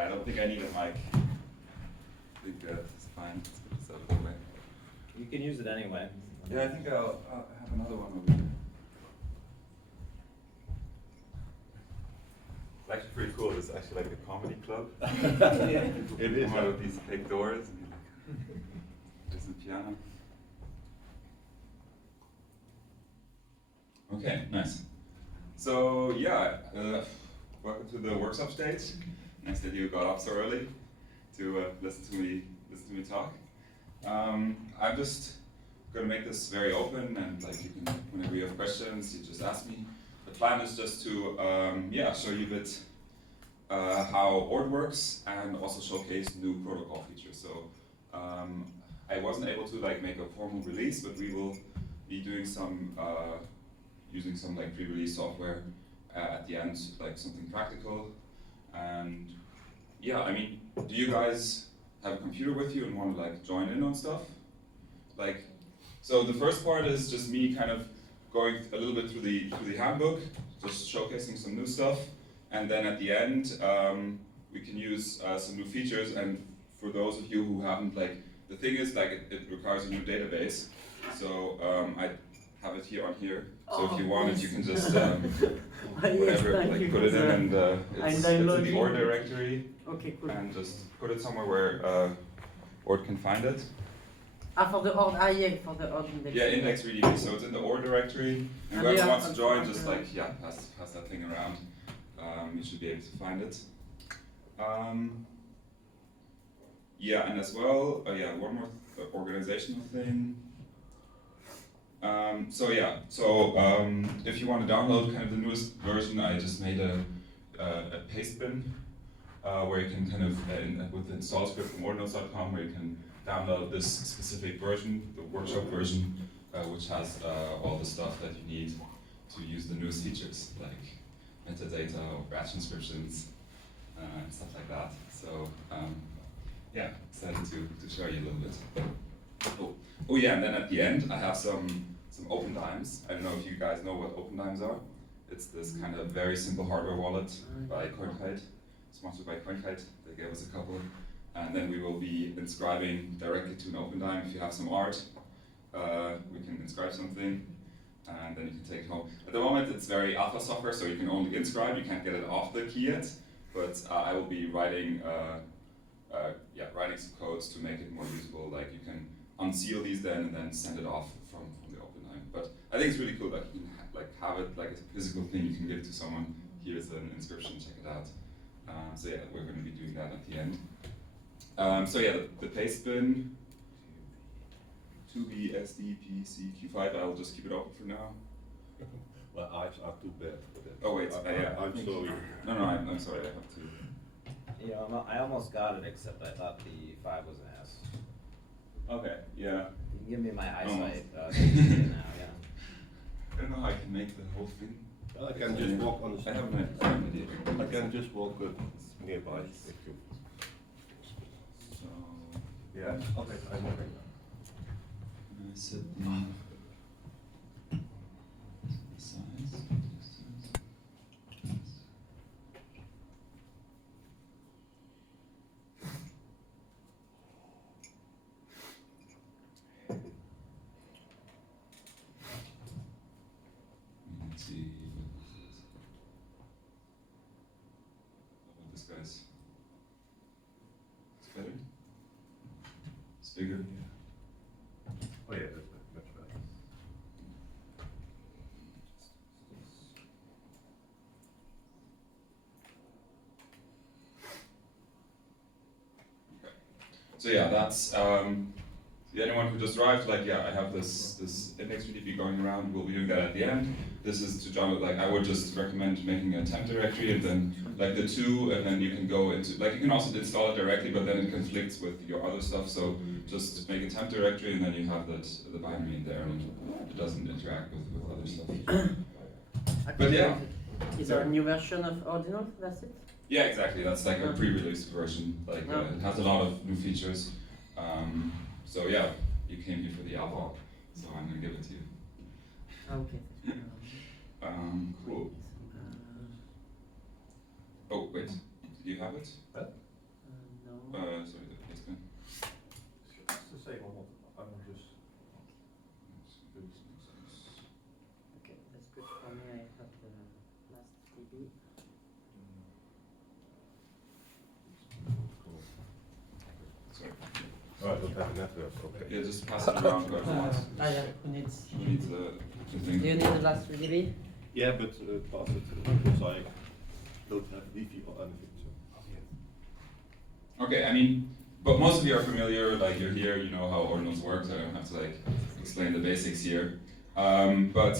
Yeah, I don't think I need a mic. I think it's fine. Let's put this out of the way. You can use it anyway. Yeah, I think I'll have another one over here. It's actually pretty cool. It's actually like a comedy club. Yeah. It is. Come out with these big doors. And there's the piano. Okay, nice. So yeah, welcome to the workshop stage. Nice that you got up so early to listen to me talk. I'm just going to make this very open, and like you can, whenever you have questions, you just ask me. The plan is just to show you a bit how Ord works and also showcase new protocol features. So I wasn't able to like make a formal release, but we will be doing some using some like pre-release software at the end, like something practical. And yeah, I mean, do you guys have a computer with you and want to like join in on stuff? Like, so the first part is just me kind of going a little bit through the handbook, just showcasing some new stuff, and then at the end we can use some new features. And for those of you who haven't, like, the thing is like it requires a new database, so I have it here on here. So if you want it, you can just whatever, like put it in, and it's in the Ord directory. Okay, cool. And just put it somewhere where Ord can find it. For the Ord, yeah, for the Ord index. Yeah, index really. So it's in the Ord directory, and whoever wants to join, just like pass that thing around. You should be able to find it. Yeah, and as well, one more organizational thing. If you want to download kind of the newest version, I just made a paste bin where you can kind of, with the install script from ordinal.com, where you can download this specific version, the workshop version, which has all the stuff that you need to use the newest features, like metadata or batch inscriptions, and stuff like that. So excited to show you a little bit. Oh yeah, and then at the end I have some open dimes. I don't know if you guys know what open dimes are. It's this kind of very simple hardware wallet by CoinKite, sponsored by CoinKite. They gave us a couple. And then we will be inscribing directly to an open dime. If you have some art, we can inscribe something, and then you can take it home. At the moment it's very alpha software, so you can only inscribe, you can't get it off the key yet. But I will be writing some codes to make it more usable. Like you can unseal these and then send it off from the open dime. But I think it's really cool that you can have it like a physical thing you can give to someone. Here's an inscription, check it out. We're going to be doing that at the end. The paste bin, 2BSDPCQ5, I'll just keep it open for now. My eyes are too bad for that. Oh wait, I'm sorry. No, I'm sorry, I have to. Yeah, I almost got it, except I thought the 5 was an S. Okay, yeah. You can give me my eyesight now, yeah. I don't know how I can make the whole thing. I can just walk on the I street. have an idea. I can just walk nearby. So, Yeah, okay, I'm okay. I set the size. Let's see what this guy's. It's better? It's bigger? Oh yeah, that's much better. So that's anyone who just arrived. I have this index VDP going around. We'll be doing that at the end. This is to download. I would just recommend making a temp directory and then the 2, and then you can go into you can also install it directly, but then it conflicts with your other stuff. So just make a temp directory, and then you have the binary in there, and it doesn't interact with other stuff. But yeah. Is there a new version of Ordinal? That's it? Yeah, exactly. That's like a pre-released version. It has a lot of new features. You came here for the alpha, so I'm gonna give it to you. Okay. Cool. Oh wait, do you have it? Huh? Sorry. Oh, I don't have a network, okay. Yeah, just pass it around whoever wants. Yeah, who needs? Who needs the Do thing? you need the last DVD? Yeah, but pass it, because I don't have Wi-Fi or anything, so. Okay, I mean, but most of you are familiar, like you're here, you know how ordinals work, so I don't have to like explain the basics here. But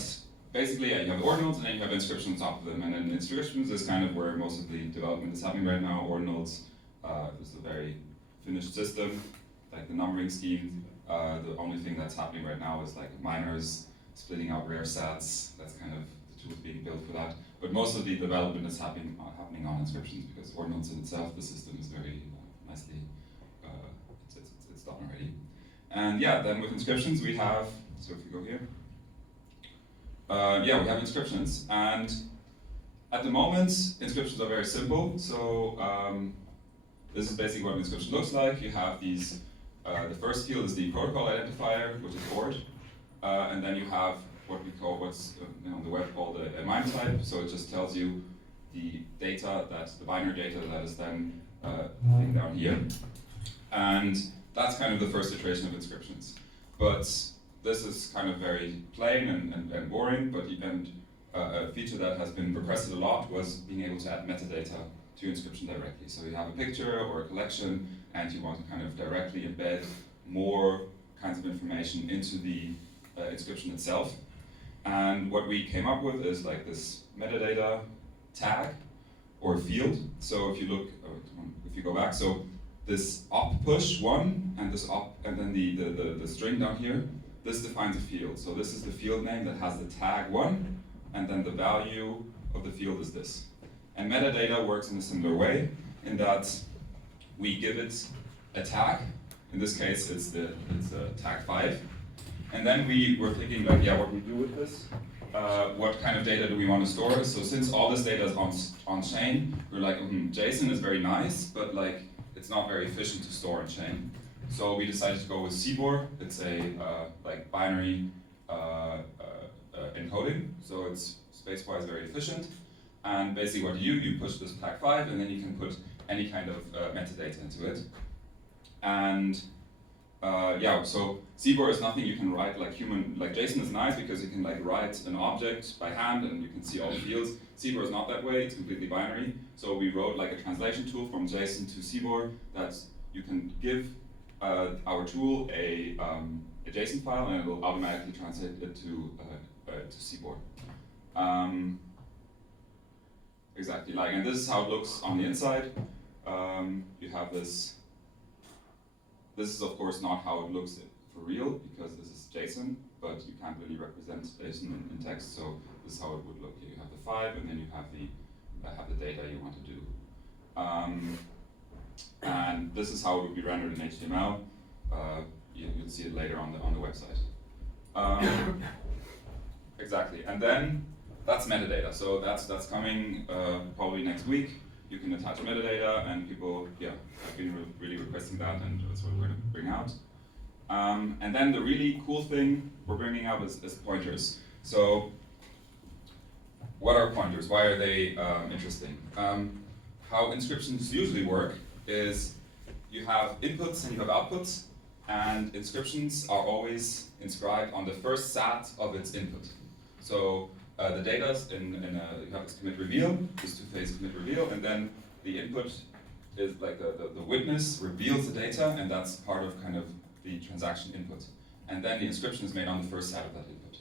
basically, yeah, you have ordinals and then you have inscriptions on top of them, and then inscriptions is kind of where most of the development is happening right now. Ordinals is a very finished system, like the numbering scheme. The only thing that's happening right now is like miners splitting out rare sets. That's kind of the tools being built for that. But most of the development is happening on inscriptions because ordinals in itself, the system is very nicely, it's done already. And yeah, then with inscriptions we have, so if you go here, yeah, we have inscriptions, and at the moment inscriptions are very simple. So this is basically what an inscription looks like. You have these, the first field is the protocol identifier, which is ord, and then you have what we call, what's on the web called a MIME type. So it just tells you the data, the binary data that is then down here. And that's kind of the first iteration of inscriptions. But this is kind of very plain and boring, but a feature that has been requested a lot was being able to add metadata to inscription directly. So you have a picture or a collection, and you want to kind of directly embed more kinds of information into the inscription itself. And what we came up with is like this metadata tag or field. So if you look, if you go back, so this op push one and this op, and then the string down here, this defines a field. So this is the field name that has the tag one, and then the value of the field is this. And metadata works in a similar way, in that we give it a tag. In this case, it's tag 5. And then we were thinking like, yeah, what we do with this? What kind of data do we want to store? So since all this data is on chain, we're like, JSON is very nice, but like it's not very efficient to store on chain. So we decided to go with CBOR. It's a like binary encoding, so it's space-wise very efficient. And basically what you push this tag 5, and then you can put any kind of metadata into it. And yeah, so CBOR is nothing you can write like JSON is nice because you can like write an object by hand and you can see all the fields. CBOR is not that way, it's completely binary. So we wrote like a translation tool from JSON to CBOR that you can give our tool a JSON file and it will automatically translate it to CBOR. Exactly, like, and this is how it looks on the inside. You have this. This is of course not how it looks for real because this is JSON, but you can't really represent JSON in text. So this is how it would look. You have the 5, and then you have the data you want to do. And this is how it would be rendered in HTML. You'll see it later on the website. Exactly, and then that's metadata. So that's coming probably next week. You can attach metadata, and people, yeah, have been really requesting that, and that's what we're going to bring out. And then the really cool thing we're bringing out is pointers. So, what are pointers? Why are they interesting? How inscriptions usually work is you have inputs and you have outputs, and inscriptions are always inscribed on the first SAT of its input. So the data you have this commit reveal, this two-phase commit reveal, and then the input is like the witness reveals the data, and that's part of kind of the transaction input. And then the inscription is made on the first SAT of that input.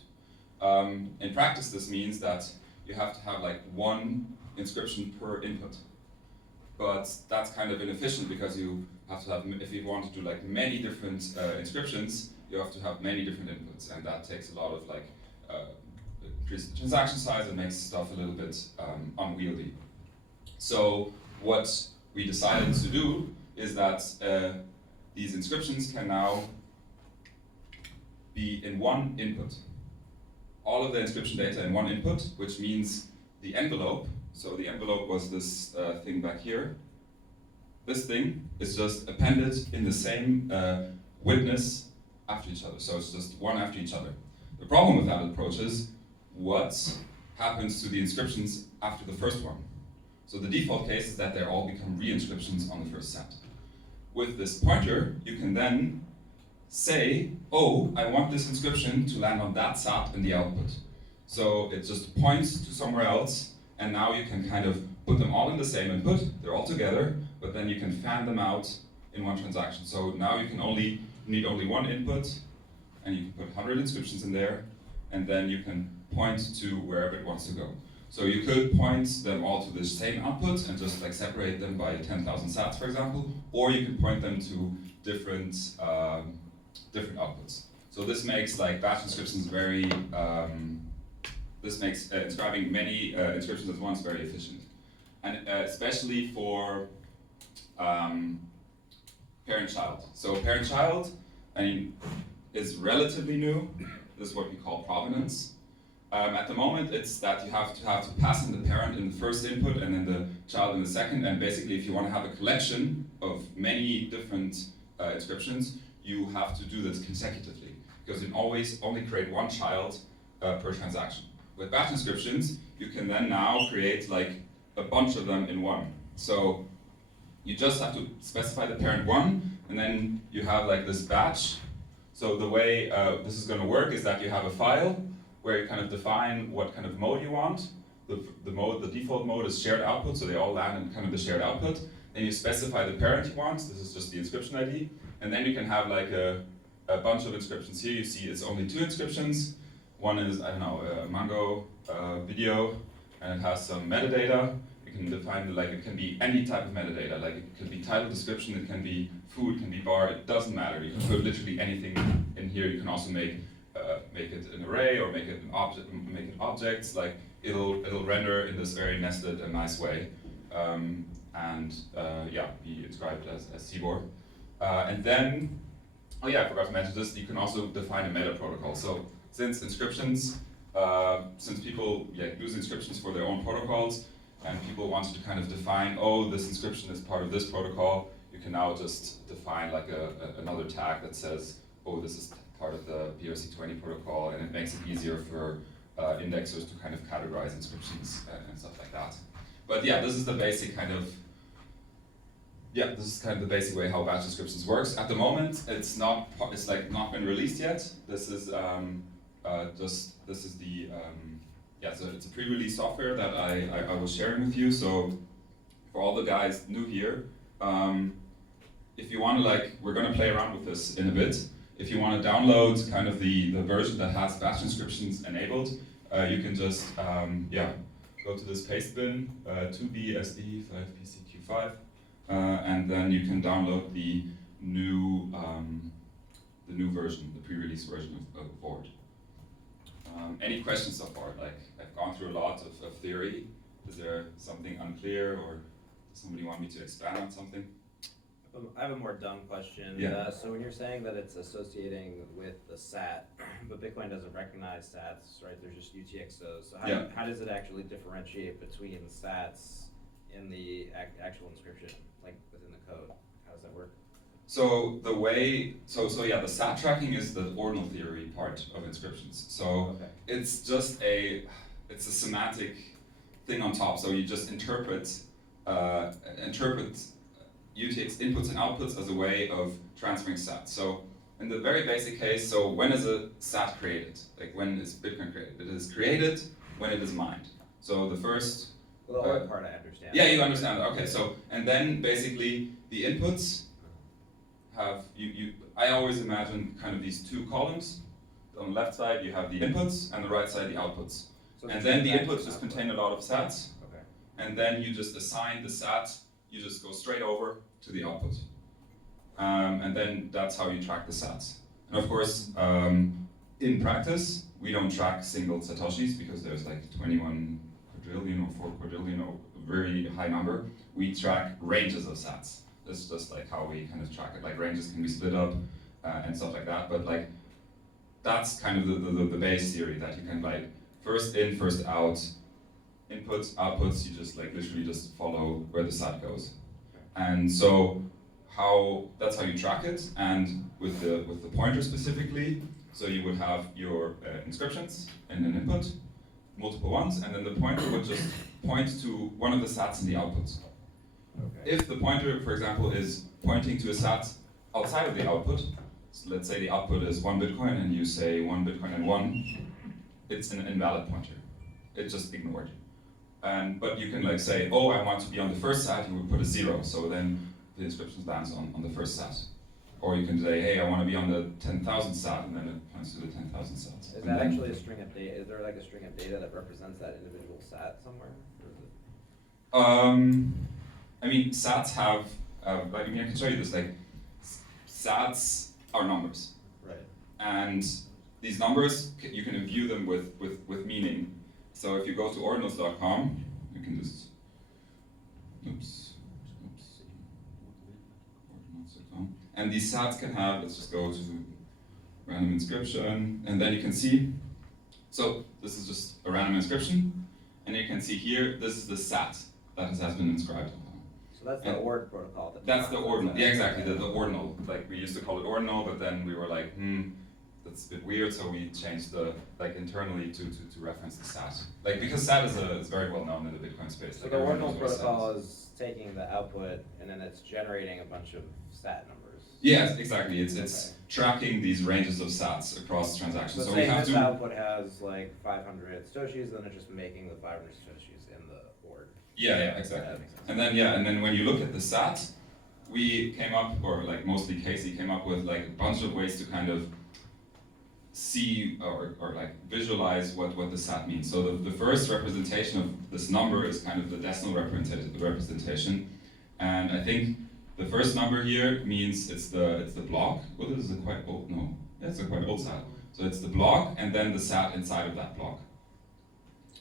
In practice, this means that you have to have like one inscription per input. But that's kind of inefficient because you have to have, if you want to do like many different inscriptions, you have to have many different inputs, and that takes a lot of like increase the transaction size and makes stuff a little bit unwieldy. So what we decided to do is that these inscriptions can now be in one input. All of the inscription data in one input, which means the envelope, so the envelope was this thing back here. This thing is just appended in the same witness after each other, so it's just one after each other. The problem with that approach is what happens to the inscriptions after the first one. So the default case is that they all become re-inscriptions on the first set. With this pointer, you can then say, oh, I want this inscription to land on that sat in the output. So it just points to somewhere else, and now you can kind of put them all in the same input, they're all together, but then you can fan them out in one transaction. So now you need only one input, and you can put 100 inscriptions in there, and then you can point to wherever it wants to go. So you could point them all to the same output and just like separate them by 10,000 sats, for example, or you can point them to different outputs. So this makes like batch inscriptions very, this makes inscribing many inscriptions at once very efficient. And especially for parent-child. So parent-child, I mean, is relatively new. This is what we call provenance. At the moment, it's that you have to pass in the parent in the first input and then the child in the second. And basically, if you want to have a collection of many different inscriptions, you have to do this consecutively, because you always only create one child per transaction. With batch inscriptions, you can then now create like a bunch of them in one. So you just have to specify the parent one, and then you have like this batch. So the way this is going to work is that you have a file where you kind of define what kind of mode you want. The default mode is shared output, so they all land in kind of the shared output. Then you specify the parent you want. This is just the inscription ID, and then you can have like a bunch of inscriptions. Here you see it's only 2 inscriptions. One is, I don't know, a Mango video, and it has some metadata. You can define like it can be any type of metadata. Like it can be title, description, it can be food, it can be bar. It doesn't matter. You can put literally anything in here. You can also make it an array or make it an object. Make it objects. Like it'll render in this very nested and nice way, and be inscribed as CBOR. And then, oh yeah, I forgot to mention this. You can also define a meta protocol. So since inscriptions, since people use inscriptions for their own protocols, and people wanted to kind of define, oh, this inscription is part of this protocol, you can now just define like another tag that says, oh, this is part of the BRC20 protocol, and it makes it easier for indexers to kind of categorize inscriptions and stuff like that. But yeah, this is the basic kind of, this is kind of the basic way how batch inscriptions works. At the moment, it's not been released yet. This is so it's a pre-release software that I was sharing with you. So for all the guys new here, if you want to we're going to play around with this in a bit. If you want to download kind of the version that has batch inscriptions enabled, you can just go to this paste bin 2BSD5PCQ5, and then you can download the new version, the pre-release version of Board. Any questions so far? Like, I've gone through a lot of theory. Is there something unclear, or does somebody want me to expand on something? I have a more dumb question. Yeah. So when you're saying that it's associating with the SAT, but Bitcoin doesn't recognize SATs, right? They're just UTXOs. So how does it actually differentiate between SATs in the actual inscription, like within the code? How does that work? So the SAT tracking is the ordinal theory part of inscriptions. So it's just a semantic thing on top. So you just interpret UTX inputs and outputs as a way of transferring SAT. So in the very basic case, so when is a SAT created? Like, when is Bitcoin created? It is created when it is mined. So the first... Well, the hard part I understand. Yeah, you understand that. Okay, so, and then basically the inputs have, I always imagine kind of these 2 columns. On the left side you have the inputs, and the right side the outputs. So and then the inputs just contain a lot of sats. Okay. And then you just assign the sat, you just go straight over to the output. And then that's how you track the sats. And of course, in practice, we don't track single satoshis because there's like 21 quadrillion or 4 quadrillion or a very high number. We track ranges of sats. That's just like how we kind of track it. Like ranges can be split up and stuff like that. But like that's kind of the base theory, that you can like first in, first out, inputs, outputs. You just like literally just follow where the sat goes. And so that's how you track it. And with the pointer specifically, so you would have your inscriptions in an input. multiple ones, and then the pointer would just point to one of the sats in the output. Okay. If the pointer, for example, is pointing to a sat outside of the output, so let's say the output is 1 Bitcoin and you say 1 Bitcoin and 1, it's an invalid pointer. It's just ignored. But you can like say, oh, I want to be on the first sat, you would put a 0, so then the inscription lands on the first sat. Or you can say, hey, I want to be on the 10,000 sat, and then it points to the 10,000 sats. Is that actually a string of data? Is there like a string of data that represents that individual sat somewhere? Or is it... I mean, sats have, I can show you this, like, sats are numbers. Right. And these numbers, you can view them with meaning. So if you go to ordinals.com, you can just, ordinals.com. And these sats can have, let's just go to random inscription, and then you can see, so this is just a random inscription, and you can see here, this is the sat that has been inscribed. So that's the ORD protocol. That's the ordinal, yeah, exactly, the ordinal. Like, we used to call it ordinal, but then we were like, that's a bit weird, so we changed the, like, internally to reference the sat. Like, because sat is very well known in the Bitcoin space. So like, the everyone ordinal knows what a sat protocol is. is taking the output and then it's generating a bunch of sat numbers. Yes, exactly, it's Okay. tracking these ranges of sats across transactions. So So we say have this to, output has like 500 satoshis, then it's just making the 500 satoshis in the ORD. yeah, exactly. That makes sense. And then when you look at the sat, we came up, or like mostly Casey came up with like a bunch of ways to kind of see or like visualize what the sat means. So the first representation of this number is kind of the decimal representation. And I think the first number here means it's the block. Well, this is a quite old, no, yeah, it's a quite old sat. So it's the block and then the sat inside of that block.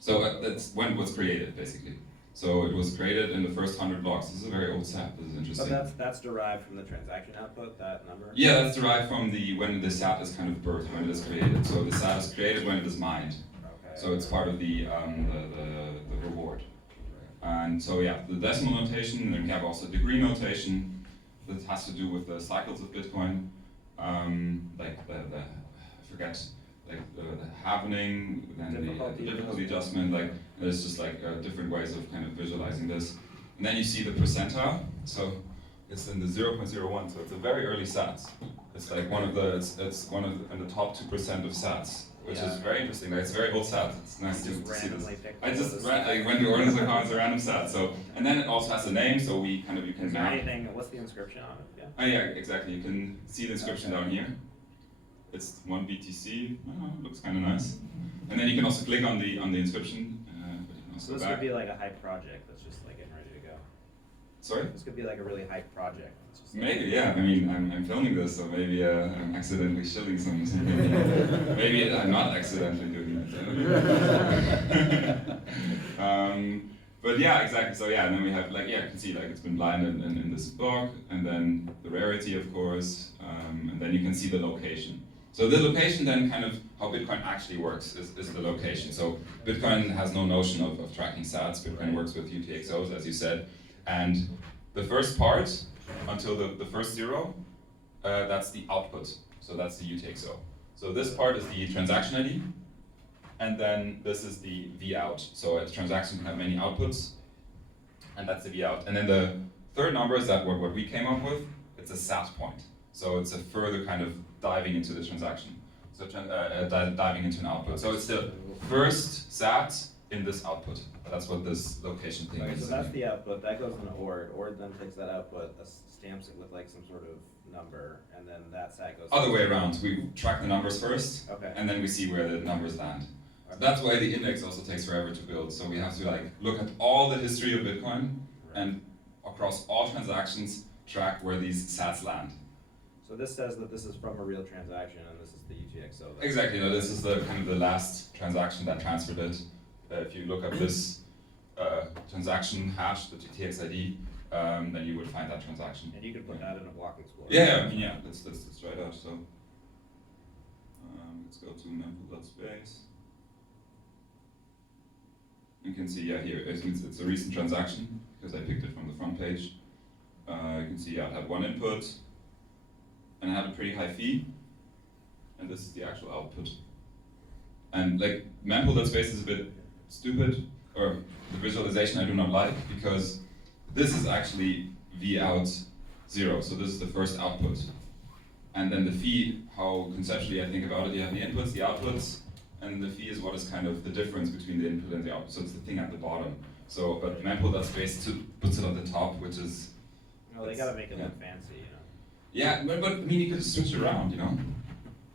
So that's when it was created, basically. So it was created in the first 100 blocks. This is a very old sat. This is interesting. So that's derived from the transaction output, that number? Yeah, that's derived from when the sat is kind of birthed, when it is created. So the sat is created when it is mined. Okay. So it's part of the reward. And so yeah, the decimal notation, and then we have also degree notation that has to do with the cycles of Bitcoin. Like I forget, like the halvening, then the difficulty adjustment, like there's just like different ways of kind of visualizing this. And then you see the percentile, so it's in the 0.01, so it's a very early sat. It's like one of the, it's one of the, in the top 2% of sats, which is very interesting. Like, it's a very old sat. It's nice to see this. I just went to ordinals.com, it's a random sat. So, and then it also has a name, so we kind of, you can Is there map. anything, what's the inscription on it? Yeah. Oh yeah, exactly. You can see the inscription down here. It's 1 BTC. Oh, looks kind of nice. And then you can also click on the inscription. But you can also So this go back. would be like a hype project that's just like getting ready to go. Sorry? This could be like a really hype project. That's just Maybe, yeah. I mean, I'm filming this, so maybe I'm accidentally shilling some. Maybe I'm not accidentally doing that. But yeah, exactly. So yeah, and then we have like, yeah, you can see like it's been blinded in this block, and then the rarity, of course, and then you can see the location. So the location then kind of how Bitcoin actually works is the location. So Bitcoin has no notion of tracking sats. Bitcoin works with UTXOs, as you said, and the first part until the first 0, that's the output. So that's the UTXO. So this part is the transaction ID, and then this is the V out. So a transaction can have many outputs, and that's the V out. And then the third number is that what we came up with, it's a sat point. So it's a further kind of diving into the transaction. So diving into an output. So it's the first sat in this output. That's what this location thing Okay, is. so that's the output, that goes in the ORD. ORD then takes that output, stamps it with like some sort of number, and then that sat goes. Other way around, we track the numbers first, Okay. and then we see where the numbers land. So that's why the index also takes forever to build. So we have to like look at all the history of Bitcoin, and across all transactions, track where these sats land. So this says that this is from a real transaction, and this is the UTXO. Exactly, no, this is the kind of the last transaction that transferred it. If you look up this transaction hash, the GTX ID, then you would find that transaction. And you could put that in a block explorer. Yeah, I mean, yeah, let's try it out. So let's go to mempool.space. You can see, yeah, here it's a recent transaction because I picked it from the front page. You can see, yeah, it had one input and it had a pretty high fee, and this is the actual output. And like mempool.space is a bit stupid, or the visualization I do not like, because this is actually v out 0, so this is the first output. And then the fee, how conceptually I think about it, you have the inputs, the outputs, and the fee is what is kind of the difference between the input and the output, so it's the thing at the bottom. So, but mempool.space puts it on the top, which is... Well, they gotta make it look fancy, you know? Yeah, but I mean, you could switch it around, you know?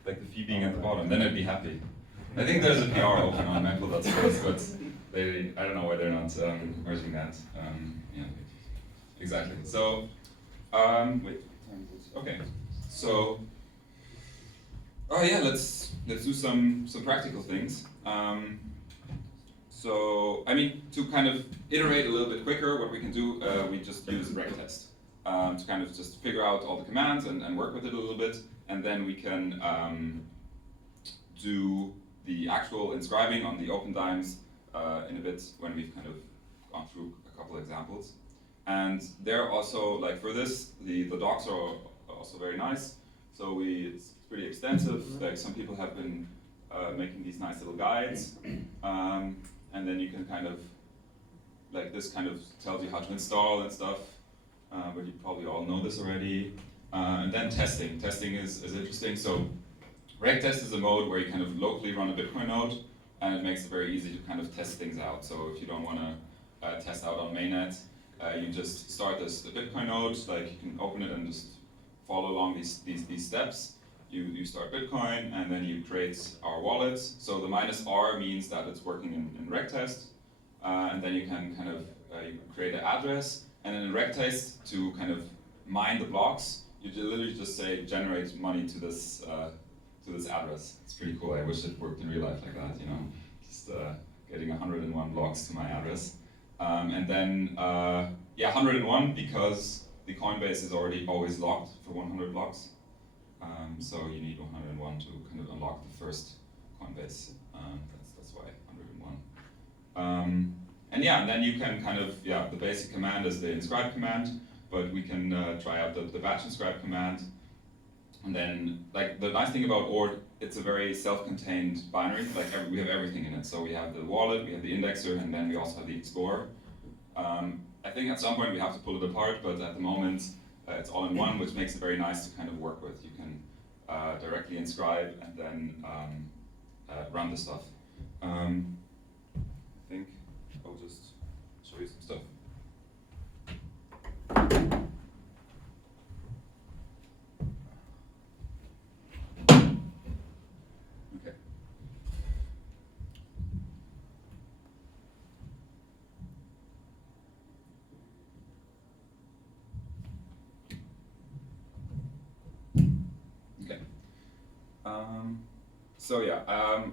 Like the fee being at the bottom, then I'd be happy. I think there's a PR open on mempool.space, but I don't know why they're not merging that. Yeah, exactly. So, wait, okay. So, oh yeah, let's do some practical things. So, I mean, to kind of iterate a little bit quicker, what we can do, we just use rectest to kind of just figure out all the commands and work with it a little bit, and then we can do the actual inscribing on the OpenDimes in a bit when we've kind of gone through a couple examples. And they're also, like for this, the docs are also very nice. So it's pretty extensive. Like some people have been making these nice little guides. And then you can kind of, like this kind of tells you how to install and stuff. But you probably all know this already. And then testing. Testing is interesting. So rectest is a mode where you kind of locally run a Bitcoin node, and it makes it very easy to kind of test things out. So if you don't want to test out on mainnet, you just start the Bitcoin node, like you can open it and just follow along these steps. You start Bitcoin, and then you create our wallet. So the -R means that it's working in rectest, and then you can kind of you create an address, and in rectest to kind of mine the blocks, you literally just say generate money to this address. It's pretty cool. I wish it worked in real life like that, you know, just getting 101 blocks to my address. And then, 101 because the Coinbase is already always locked for 100 blocks. So you need 101 to kind of unlock the first Coinbase. That's why 101. And then you can kind of, the basic command is the inscribe command, but we can try out the batch inscribe command. And then, like, the nice thing about Ord, it's a very self-contained binary. Like, we have everything in it. So we have the wallet, we have the indexer, and then we also have the explorer. I think at some point we have to pull it apart, but at the moment it's all in one, which makes it very nice to kind of work with. You can directly inscribe and then run the stuff. I think I'll just show you some stuff.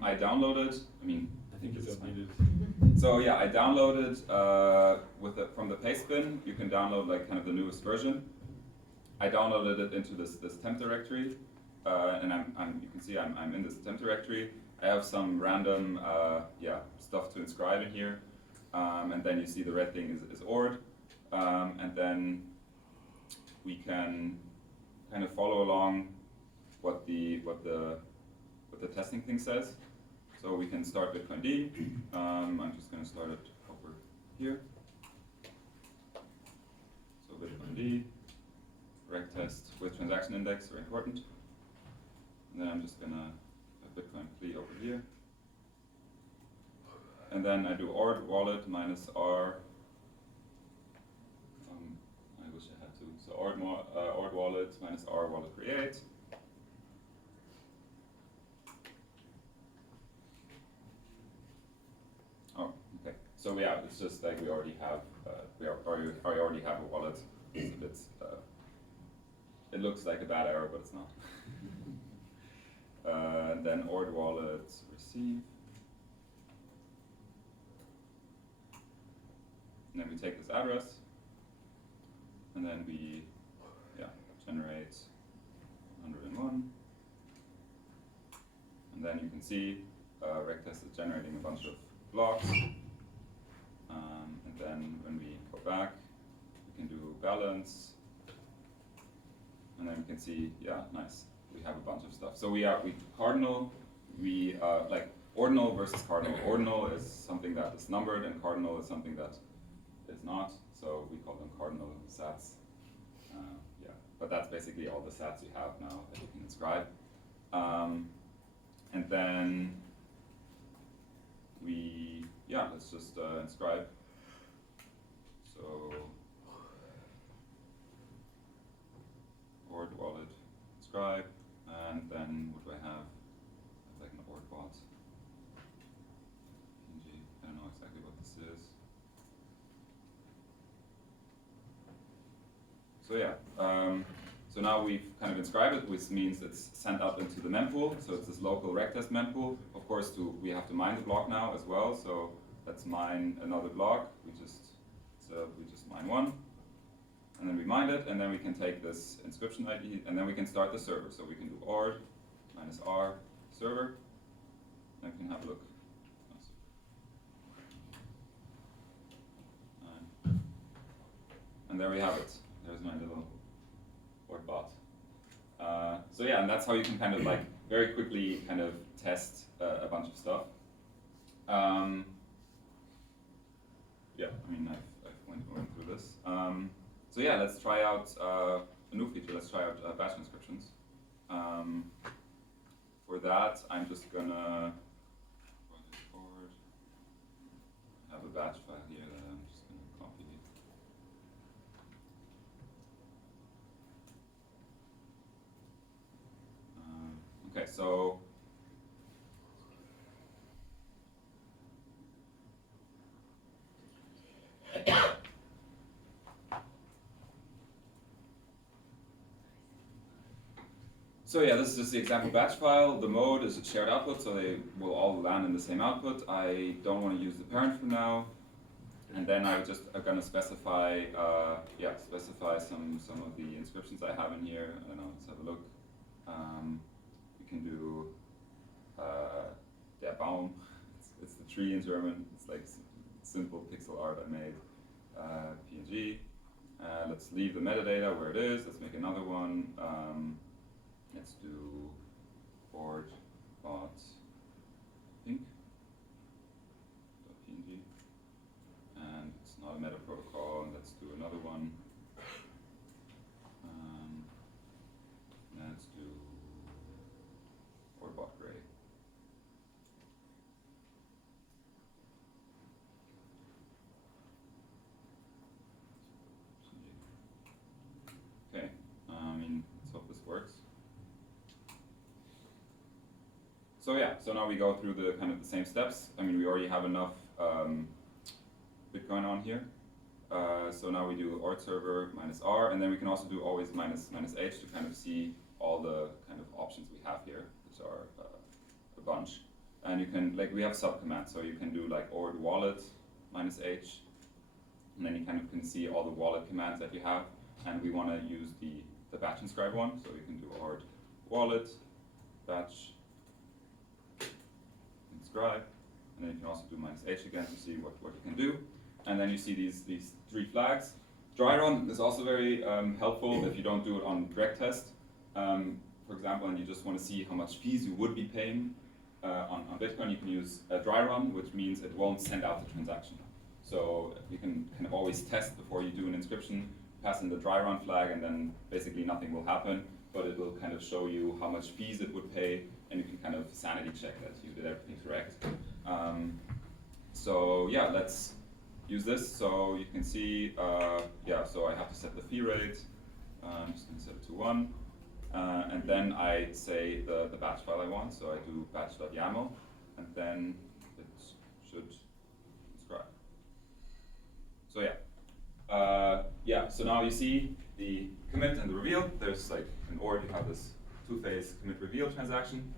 I downloaded. I think this is fine. So I downloaded from the paste bin. You can download like kind of the newest version. I downloaded it into this temp directory, and you can see I'm in this temp directory. I have some random stuff to inscribe in here, and then you see the red thing is Ord, and then we can kind of follow along what the testing thing says. So we can start Bitcoin D. I'm just going to start it over here. So Bitcoin D, rect test with transaction index, very important. And then I'm just going to have Bitcoin plea over here. And then I do Ord wallet -R. I wish I had to. So Ord wallet -R wallet create. So it's just like we already have I already have a wallet. It's a bit, it looks like a bad error, but it's not. Then Ord wallet receive, and then we take this address, and then we generate 101, and then you can see rectest is generating a bunch of blocks. And then when we go back, we can do balance, and then we can see, nice. We have a bunch of stuff. So we Ordinal. We ordinal versus cardinal. Ordinal is something that is numbered, and cardinal is something that is not. So we call them cardinal sats. Yeah, but that's basically all the sats you have now that you can inscribe. And then let's just inscribe. So ord wallet inscribe, and then what do I have? I have like an ord bot. PNG. I don't know exactly what this is. So yeah, so now we've kind of inscribed it, which means it's sent up into the mempool. So it's this local rectest mempool. Of course, we have to mine the block now as well. So let's mine another block. We just mine one, and then we mine it, and then we can take this inscription ID, and then we can start the server. So we can do ord -r server, and we can have a look. And there we have it. There's my little ord bot. So yeah, and that's how you can kind of like very quickly kind of test a bunch of stuff. Yeah, I mean, I've went through this. So yeah, let's try out a new feature. Let's try out batch inscriptions. For that, I'm just gonna run this forward. I have a batch file here that I'm just gonna copy. Okay, so yeah, this is just the example batch file. The mode is a shared output, so they will all land in the same output. I don't want to use the parent for now, and then I'm just going to specify, specify some of the inscriptions I have in here. I don't know. Let's have a look. We can do der Baum. It's the tree in German. It's like simple pixel art I made. PNG. Let's leave the metadata where it is. Let's make another one. Let's do ord bot pink.png, and it's not a meta protocol. And let's do another one. Let's do ord bot gray. Okay, I mean, let's hope this works. So yeah, so now we go through the kind of the same steps. I mean, we already have enough Bitcoin on here. So now we do ord server -r, and then we can also do always -h to kind of see all the kind of options we have here, which are a bunch. And you can, like, we have subcommands, so you can do like ord wallet -h, and then you kind of can see all the wallet commands that you have. And we want to use the batch inscribe one, so we can do ord wallet batch inscribe, and then you can also do -h again to see what you can do. And then you see these three flags. Dry run is also very helpful if you don't do it on direct test, for example, and you just want to see how much fees you would be paying on Bitcoin. You can use a dry run, which means it won't send out the transaction. So you can kind of always test before you do an inscription, pass in the dry run flag, and then basically nothing will happen, but it will kind of show you how much fees it would pay, and you can kind of sanity check that you did everything correct. So yeah, let's use this. So you can see, so I have to set the fee rate. I'm just going to set it to 1. And then I say the batch file I want. So I do batch.yaml, and then it should inscribe. So so now you see the commit and the reveal. There's like an ord, you have this two-phase commit reveal transaction.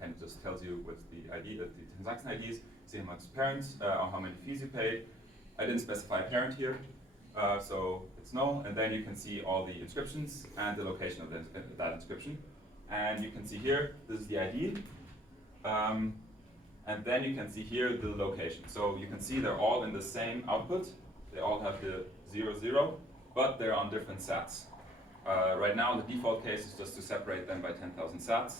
And it just tells you what's the ID, the transaction IDs, see how much parents, or how many fees you paid. I didn't specify a parent here, so it's null. And then you can see all the inscriptions and the location of that inscription. And you can see here, this is the ID. And then you can see here the location. So you can see they're all in the same output. They all have the 0, 0, but they're on different sats. Right now, the default case is just to separate them by 10,000 sats.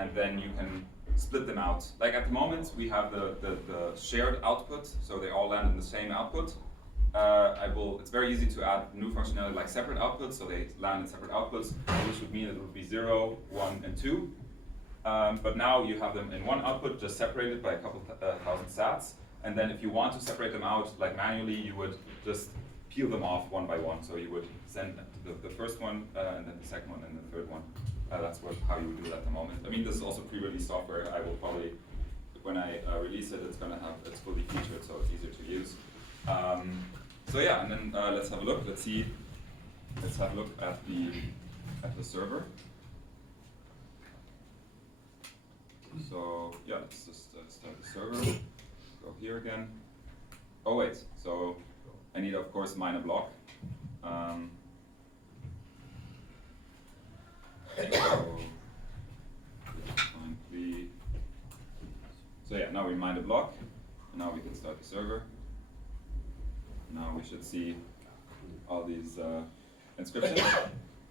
And then you can split them out. Like at the moment, we have the shared output, so they all land in the same output. It's very easy to add new functionality like separate outputs, so they land in separate outputs, which would mean it would be 0, 1, and 2. But now you have them in one output, just separated by a couple thousand sats. And then if you want to separate them out like manually, you would just peel them off one by one. So you would send the first one, and then the second one, and the third one. That's how you would do it at the moment. I mean, this is also pre-release software. I will probably, when I release it, it's fully featured, so it's easier to use. So yeah, and then let's have a look. Let's have a look at the server. So yeah, let's just start the server. Go here again. Oh wait, so I need of course mine a block. So yeah, now we mine a block, and now we can start the server. Now we should see all these inscriptions,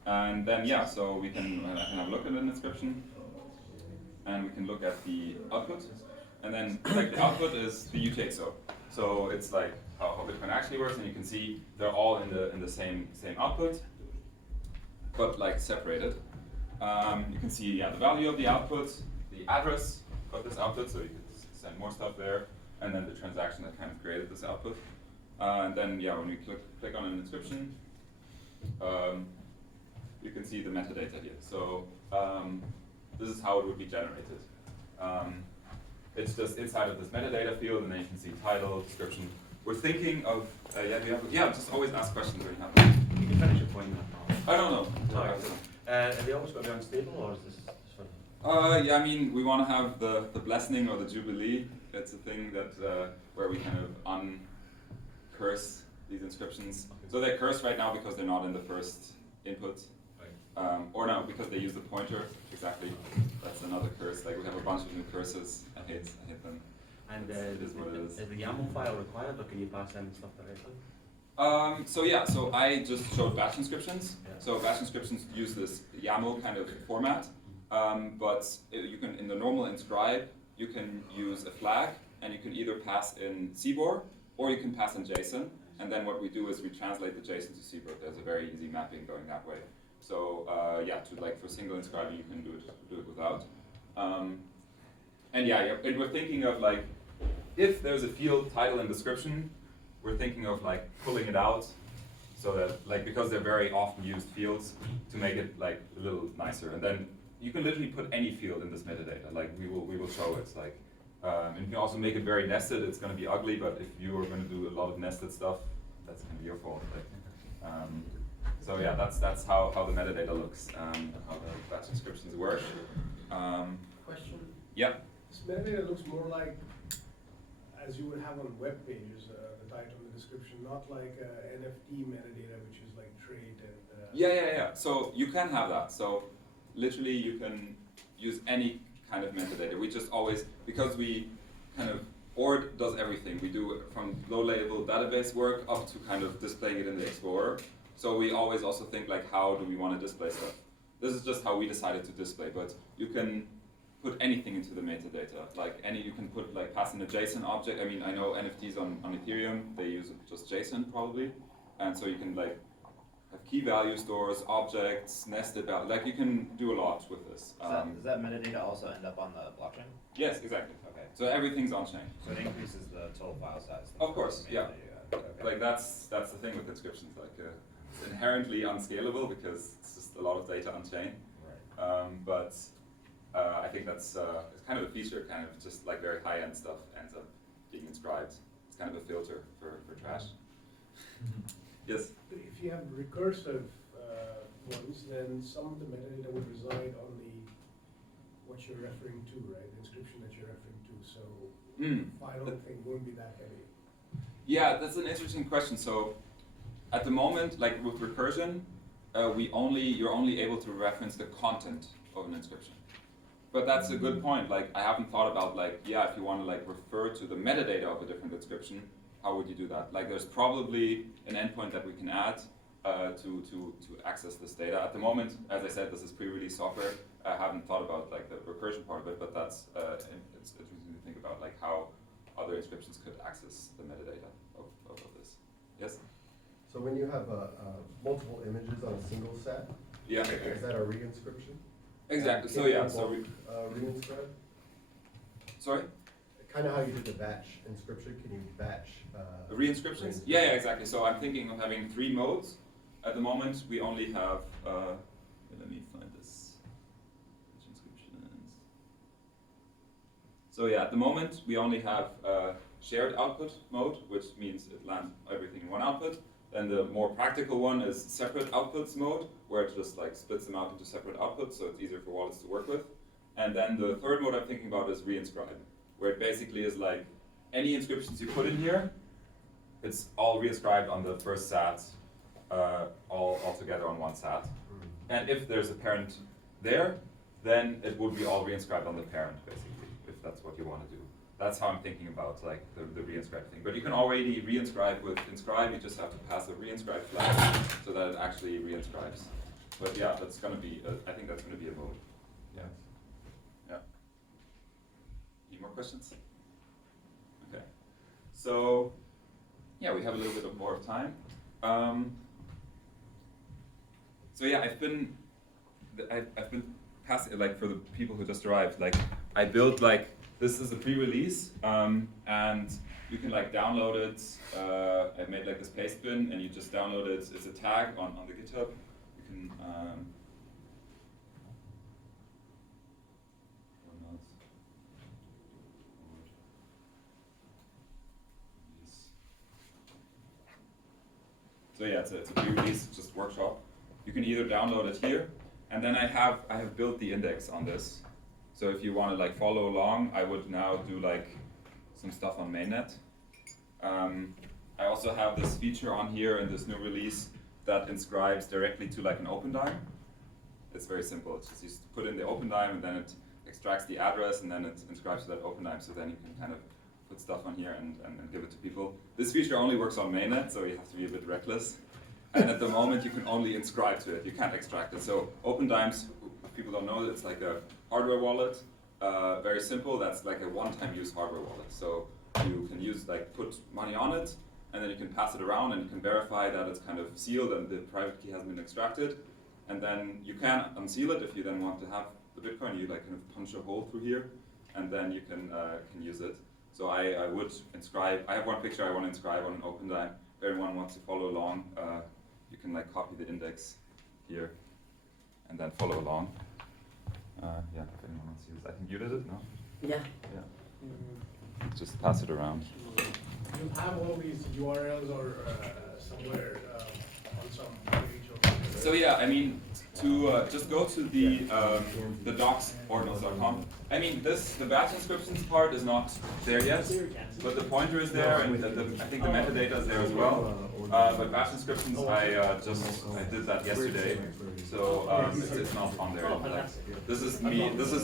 and then yeah, so we can have a look at an inscription, and we can look at the output, and then like the output is the UTXO. So it's like how Bitcoin actually works, and you can see they're all in the same output, but like separated. You can see the value of the output, the address of this output, so you can send more stuff there, and then the transaction that kind of created this output. And then when we click on an inscription, you can see the metadata here. So this is how it would be generated. It's just inside of this metadata field, and then you can see title, description. We're thinking of just always ask questions when you have them. You can finish your point now. I don't know. Have they always got to be unstable, or is this fun? I mean, we want to have the blessing or the jubilee. It's a thing that where we kind of uncurse these inscriptions. Okay. So they're cursed right now because they're not in the first input. Right. Or no, because they use the pointer. Exactly. That's another curse. Like we have a bunch of new curses. I hate them. And it is what it is. Is the YAML file required, or can you pass in stuff directly? So I just showed batch inscriptions. Yeah. So batch inscriptions use this YAML kind of format, but you can, in the normal inscribe, you can use a flag, and you can either pass in CBOR, or you can pass in JSON, and then what we do is we translate the JSON to CBOR. There's a very easy mapping going that way. So for single inscribing, you can do it without. And we're thinking of like, if there's a field title and description, we're thinking of like pulling it out, so that like, because they're very often used fields, to make it like a little nicer. And then you can literally put any field in this metadata. Like we will show it. Like, and you can also make it very nested. It's going to be ugly, but if you are going to do a lot of nested stuff, that's going to be your fault. Like, so yeah, that's how the metadata looks, and how the batch inscriptions work. Question? Yeah. This metadata looks more like, as you would have on web pages, the title and the description, not like NFT metadata, which is like trait and... Yeah. So you can have that. So literally you can use any kind of metadata. We just always, because we kind of, Ord does everything. We do it from low-level database work up to kind of displaying it in the Explorer. So we always also think like, how do we want to display stuff? This is just how we decided to display, but you can put anything into the metadata. Like you can put like pass in a JSON object. I mean, I know NFTs on Ethereum, they use just JSON probably. And so you can like have key value stores, objects, nested value. Like you can do a lot with this. Does that metadata also end up on the blockchain? Yes, exactly. Okay. So everything's on chain. So it increases the total file size. Of course, yeah. Okay. Like that's the thing with inscriptions. Like it's inherently unscalable because it's just a lot of data on chain. Right. But I think that's it's kind of a feature. Kind of just like very high end stuff ends up being inscribed. It's kind of a filter for trash. Yes. If you have recursive ones, then some of the metadata would reside on what you're referring to, right? The inscription that you're referring to. So final thing won't be that heavy. Yeah, that's an interesting question. So at the moment, like with recursion, you're only able to reference the content of an inscription. But that's a good point. Like I haven't thought about like, if you want to like refer to the metadata of a different inscription, how would you do that? Like there's probably an endpoint that we can add to access this data. At the moment, as I said, this is pre-release software. I haven't thought about like the recursion part of it, but that's it's interesting to think about like how other inscriptions could access the metadata of this. Yes? So when you have multiple images on a single set, Yeah. is that a reinscription? Exactly. So Can you yeah. So reinscribe? sorry. Kind of how you did the batch inscription. Can you batch? Reinscriptions? Yeah, exactly. So I'm thinking of having 3 modes. At the moment, we only have. Let me find this. Which inscriptions? So yeah, at the moment we only have shared output mode, which means it lands everything in one output. Then the more practical one is separate outputs mode, where it just like splits them out into separate outputs, so it's easier for wallets to work with. And then the third mode I'm thinking about is reinscribe, where it basically is like any inscriptions you put in here, it's all reinscribed on the first SAT, all together on one SAT. And if there's a parent there, then it would be all reinscribed on the parent, basically, if that's what you want to do. That's how I'm thinking about like the reinscribe thing. But you can already reinscribe with inscribe, you just have to pass a reinscribe flag so that it actually reinscribes. But yeah, that's gonna be, I think that's gonna be a mode. Yeah. Yeah. Any more questions? Okay. So, yeah, we have a little bit of more of time. So yeah, I've been passing, like for the people who just arrived, like I built like, this is a pre-release, and you can like download it. I made like this paste bin, and you just download it. It's a tag on the GitHub. You can. So yeah, it's a pre-release, just workshop. You can either download it here, and then I have built the index on this. So if you want to like follow along, I would now do like some stuff on mainnet. I also have this feature on here in this new release that inscribes directly to like an OpenDime. It's very simple. It's just you put in the OpenDime and then it extracts the address and then it inscribes to that OpenDime. So then you can kind of put stuff on here and give it to people. This feature only works on mainnet, so you have to be a bit reckless. And at the moment, you can only inscribe to it. You can't extract it. So OpenDimes, if people don't know, it's like a hardware wallet. Very simple. That's like a one-time use hardware wallet. So you can use like put money on it, and then you can pass it around, and you can verify that it's kind of sealed and the private key hasn't been extracted. And then you can unseal it if you then want to have the Bitcoin. You like kind of punch a hole through here, and then you can use it. So I would inscribe. I have one picture I want to inscribe on an OpenDime. If anyone wants to follow along, you can like copy the index here, and then follow along. Yeah, if anyone wants to use it. I think you did it, no? Yeah. Yeah. Just pass it around. You have all these URLs or somewhere on some page or. So yeah, I mean, to just go to the docs ordinals.com. I mean, the batch inscriptions part is not there yet, but the pointer is there, and I think the metadata is there as well. But batch inscriptions, I did that yesterday, so it's not on there. This is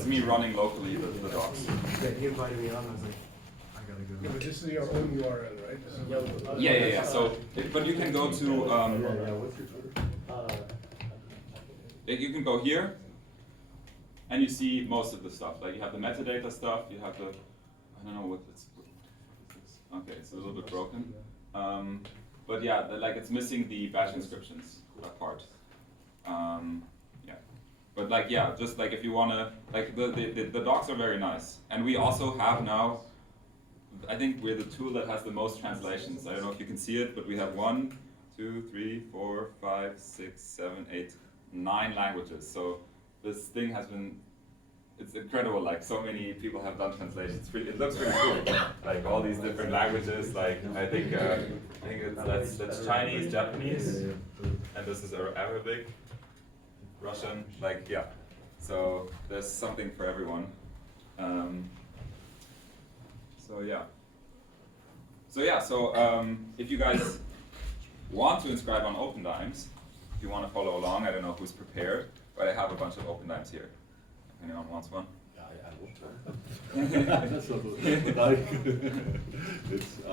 me running locally the docs. Yeah, he invited me on. I was like, I gotta go. Yeah, but this is your own URL, right? This is your. Yeah. So, but you can go to. What's your Twitter? You can go here, and you see most of the stuff. Like you have the metadata stuff. You have the. I don't know what it's. Okay, it's a little bit broken. But yeah, like it's missing the batch inscriptions part. Yeah, but like yeah, just like if you wanna like the docs are very nice, and we also have now. I think we're the tool that has the most translations. I don't know if you can see it, but we have 1, 2, 3, 4, 5, 6, 7, 8, 9 languages. So this thing has been. It's incredible, like so many people have done translations. It looks pretty cool, like all these different languages. Like I think that's Chinese, Japanese, and this is Arabic, Russian. Like yeah, so there's something for everyone. So if you guys want to inscribe on OpenDimes, if you want to follow along, I don't know who's prepared, but I have a bunch of OpenDimes here. Anyone wants one? I would try. That's not what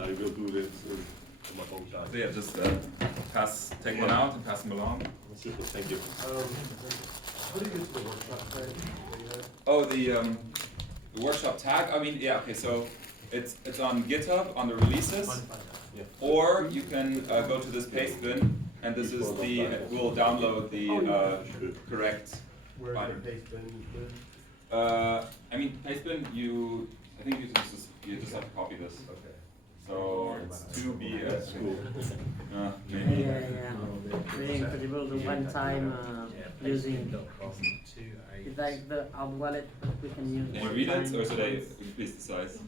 I will do this on my own So yeah, just take one out and pass them along. Super, thank you. How do you get to the workshop tag that you had? Oh, the workshop tag. I mean, yeah. Okay, so it's on GitHub on the releases, Yeah. or you can go to this paste bin, and this is the we'll download the correct. Where Fine. the paste bin is? I mean, paste bin. I think you just have to copy this. Okay. So it's 2BS. Cool. Maybe. Really incredible the one time using it's like the our wallet but we can use Can you read it, or should I increase the size?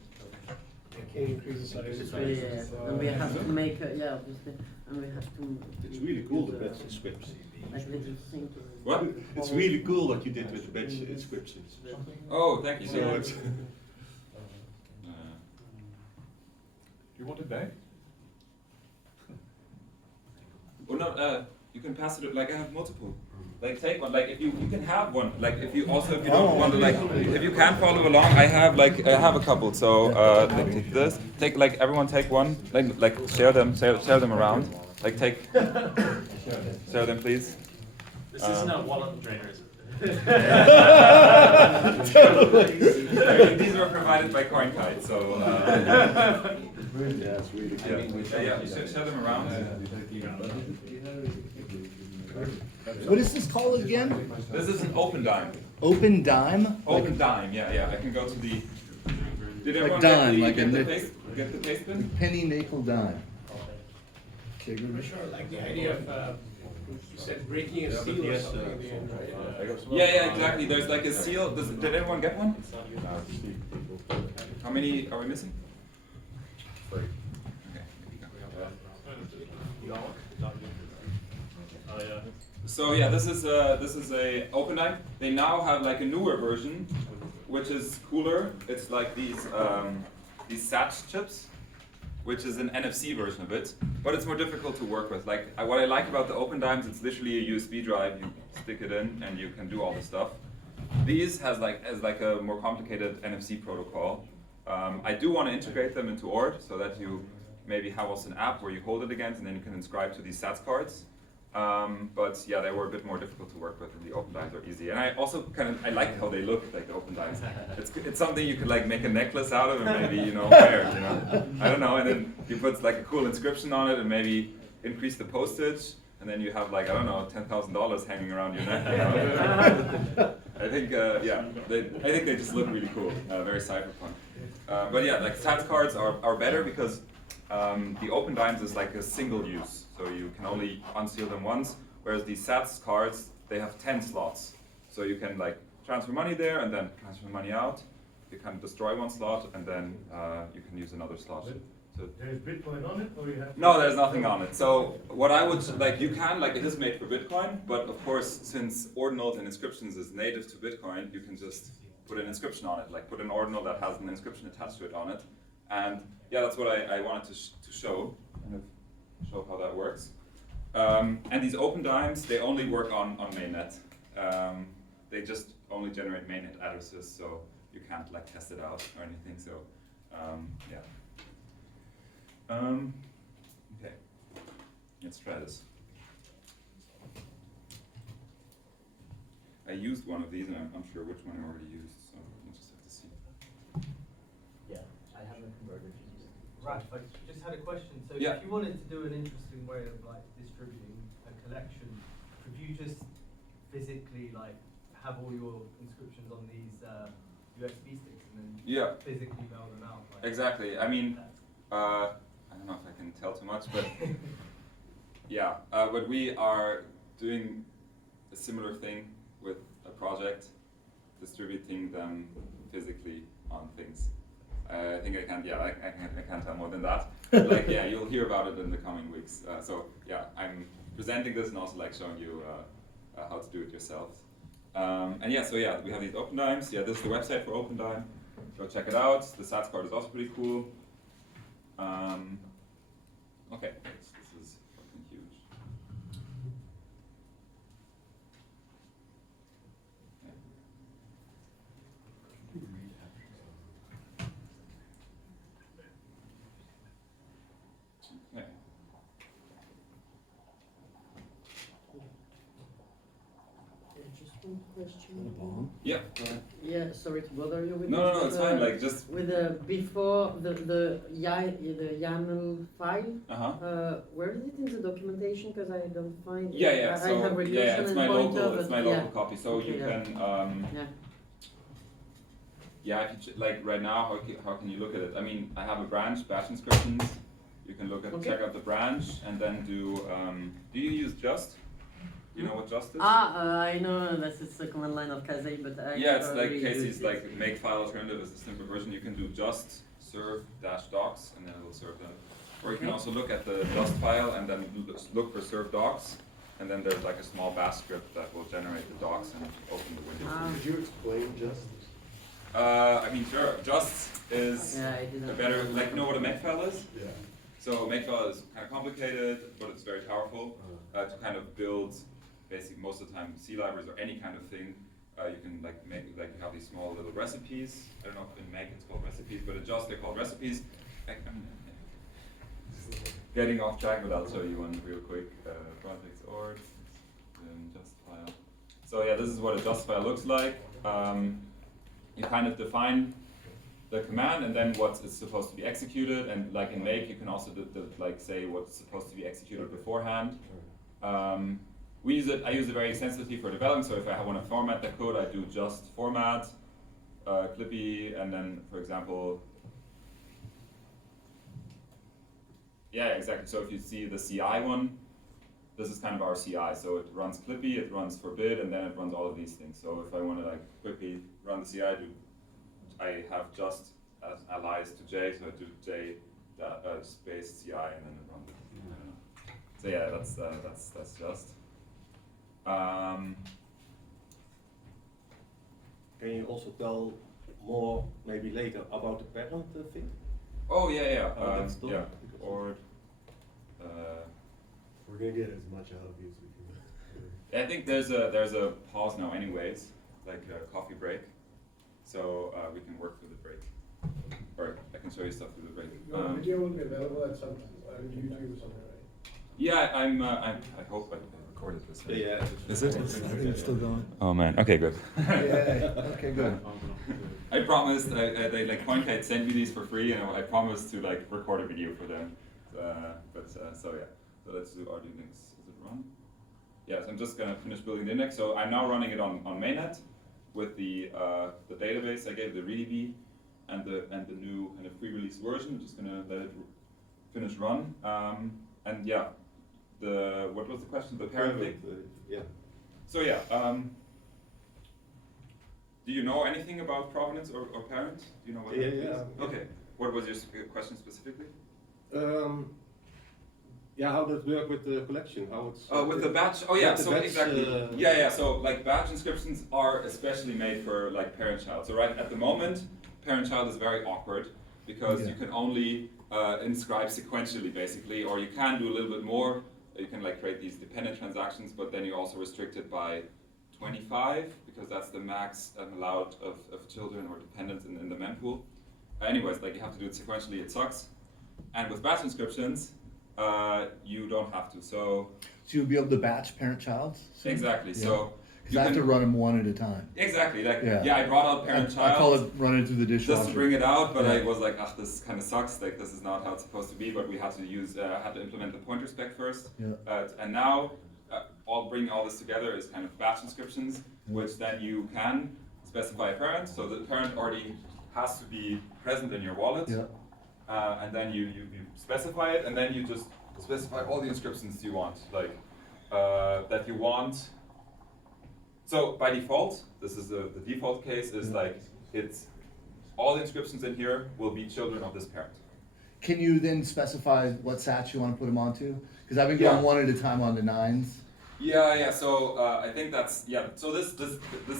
Can you increase the size? it's really and we have to make obviously and we have to It's really cool, the batch scripts. like little things. What? It's really cool what you did with the batch inscriptions. Oh, thank you so Yeah. much. You want it back? Oh no, you can pass it. Like I have multiple. Like take one. Like if you can have one. Like if you don't want to like if you can't follow along, I have a couple. So like take this. Take like everyone take one. Like share them around. Like take share them please. This isn't a wallet drainer, is it? These were provided by CoinKite, so Yeah, it's really cool. share them around. What is this called again? This is an open dime. Open dime? Open dime, yeah. I can go to the. Did everyone dime, get like the, a get, the nickel. paste, get the paste bin? Penny, nickel, dime. Okay, For good. sure, like the idea of, you said breaking a seal or something in the end, right? Yeah, exactly. There's like a seal. Did everyone get one? How many are we missing? Okay, You got one? Oh yeah. so yeah, this is a open dime. They now have like a newer version, which is cooler. It's like these SAT chips, which is an NFC version of it, but it's more difficult to work with. Like what I like about the open dimes, it's literally a USB drive. You stick it in and you can do all the stuff. These has like a more complicated NFC protocol. I do want to integrate them into Ord so that you maybe have also an app where you hold it against and then you can inscribe to these SATs cards. But yeah, they were a bit more difficult to work with, and the open dimes are easy. And I also I like how they look, like the open dimes. It's something you could like make a necklace out of and maybe wear. I don't know. And then you put like a cool inscription on it and maybe increase the postage, and then you have like I don't know $10,000 hanging around your neck. I think I think they just look really cool, very cyberpunk. But yeah, like SAT cards are better because the open dimes is like a single use. So you can only unseal them once, whereas these SATs cards, they have 10 slots. So you can like transfer money there and then transfer money out. You can destroy one slot and then you can use another slot. So There's Bitcoin on it, or you have? no, there's nothing on it. So what I would, you can, it is made for Bitcoin, but of course, since Ordinals and inscriptions is native to Bitcoin, you can just put an inscription on it, like put an Ordinal that has an inscription attached to it on it. And yeah, that's what I wanted to show. Kind of show how that works. And these open dimes, they only work on mainnet. They just only generate mainnet addresses, so you can't test it out or anything. So yeah. Okay, let's try this. I used one of these, and I'm sure which one I already used, so we'll just have to see. Yeah, I haven't converted. Right, I just had a question. So Yeah. if you wanted to do an interesting way of distributing a collection, could you just physically have all your inscriptions on these USB sticks and then Yeah. physically mail them out? Exactly. I mean, I don't know if I can tell too much, but yeah. But we are doing a similar thing with a project, distributing them physically on things. I think I can't. Yeah, I can't tell more than that. But, yeah, you'll hear about it in the coming weeks. So yeah, I'm presenting this and also showing you how to do it yourself. And yeah, so yeah, we have these open dimes. Yeah, this is the website for open dime. Go check it out. The SATs card is also pretty cool. Okay, this is fucking huge. Okay. question. Yeah. Yeah, sorry to bother you with No, this, no, but, it's fine. Like just. with before the YAML file, where is it in the documentation? Because I don't find it. Yeah, yeah. I So have recursion yeah, it's and my pointer, local. It's but my yeah. local copy. So Okay, you yeah. can. Yeah. Yeah, if you like right now, how can you look at it? I mean, I have a branch, batch inscriptions. You can look at, Okay. check out the branch, and then do. Do you use just? Do you know what just is? I know that it's a command line of Kazay, but I Yeah, it's never like really Casey's used it. like make file alternative is the simple version. You can do just serve dash docs, and then it will serve that. Or you can Okay. also look at the just file and then look for serve docs, and then there's like a small bash script that will generate the docs and open the window. Could you explain just? I mean, sure. Just is Yeah, I didn't. a better, like, you know what a makefile is? Yeah. So makefile is kind of complicated, but it's very powerful to kind of build, basically most of the time C libraries or any kind of thing. You can like make, like you have these small little recipes. I don't know if in Make it's called recipes, but in Just they're called recipes. Getting off track, but I'll show you one real quick. Projects org, Just file. So yeah, this is what a Just file looks like. You kind of define the command and then what is supposed to be executed, and like in Make you can also like say what's supposed to be executed beforehand. We use it. I use it very extensively for development. So if I want to format the code, I do just format, Clippy, and then for example, yeah, exactly. So if you see the CI one, this is kind of our CI. So it runs Clippy, it runs forbid, and then it runs all of these things. So if I want to like quickly run the CI, I have just as allies to J, so I do J space CI, and then it runs it. I don't know. So yeah, that's just. Can you also tell more, maybe later, about the parent thing? Oh yeah. How that's done? Yeah. Or. We're gonna get as much out of you as we can. I think there's a pause now, anyways, like a coffee break. So we can work through the break, or I can show you stuff through the break. Your video will be available at some on YouTube or something, right? Yeah, I hope I recorded this. Right? Yeah. Is it? I think it's still going. Oh man. Okay, good. Yeah, okay, good. I promised. They like CoinKite sent me these for free, and I promised to like record a video for them. So yeah. So let's do Ordinal links. Is it run? Yeah. So I'm just gonna finish building the index. So I'm now running it on mainnet with the database I gave, the ReadyB, and the new kind of free-release version. I'm just gonna let it finish run. And yeah, what was the question? The parent thing? Yeah. So yeah, do you know anything about provenance or parent? Do you know what that is? Yeah. Okay. What was your question specifically? Yeah, how does it work with the collection? How it's With the batch. Oh yeah. with the So batch, exactly. Yeah. So like batch inscriptions are especially made for like parent-child. So right at the moment, parent-child is very awkward because Yeah. you can only inscribe sequentially, basically, or you can do a little bit more. You can like create these dependent transactions, but then you're also restricted by 25 because that's the max allowed of children or dependents in the mempool. Anyways, like you have to do it sequentially. It sucks. And with batch inscriptions, you don't have to. So you'll be able to batch parent-child? exactly. Yeah. So Because I have to run them one at a time. Exactly. Like Yeah. I brought out parent-child. I call it running through the dishwasher. Just to bring it out, but Yeah. I was like, this kind of sucks. Like this is not how it's supposed to be. But we had to use, had to implement the pointer spec first. Yeah. And now, bringing all this together is kind of batch inscriptions, which then you can specify a parent. So the parent already has to be present in your wallet. Yeah. And then you specify it, and then you just specify all the inscriptions you want, like that you want. So by default, this is the default case is like it's all the inscriptions in here will be children of this parent. Can you then specify what sats you want to put them onto? Because I've been going one at a time on the 9s. Yeah. So I think that's So this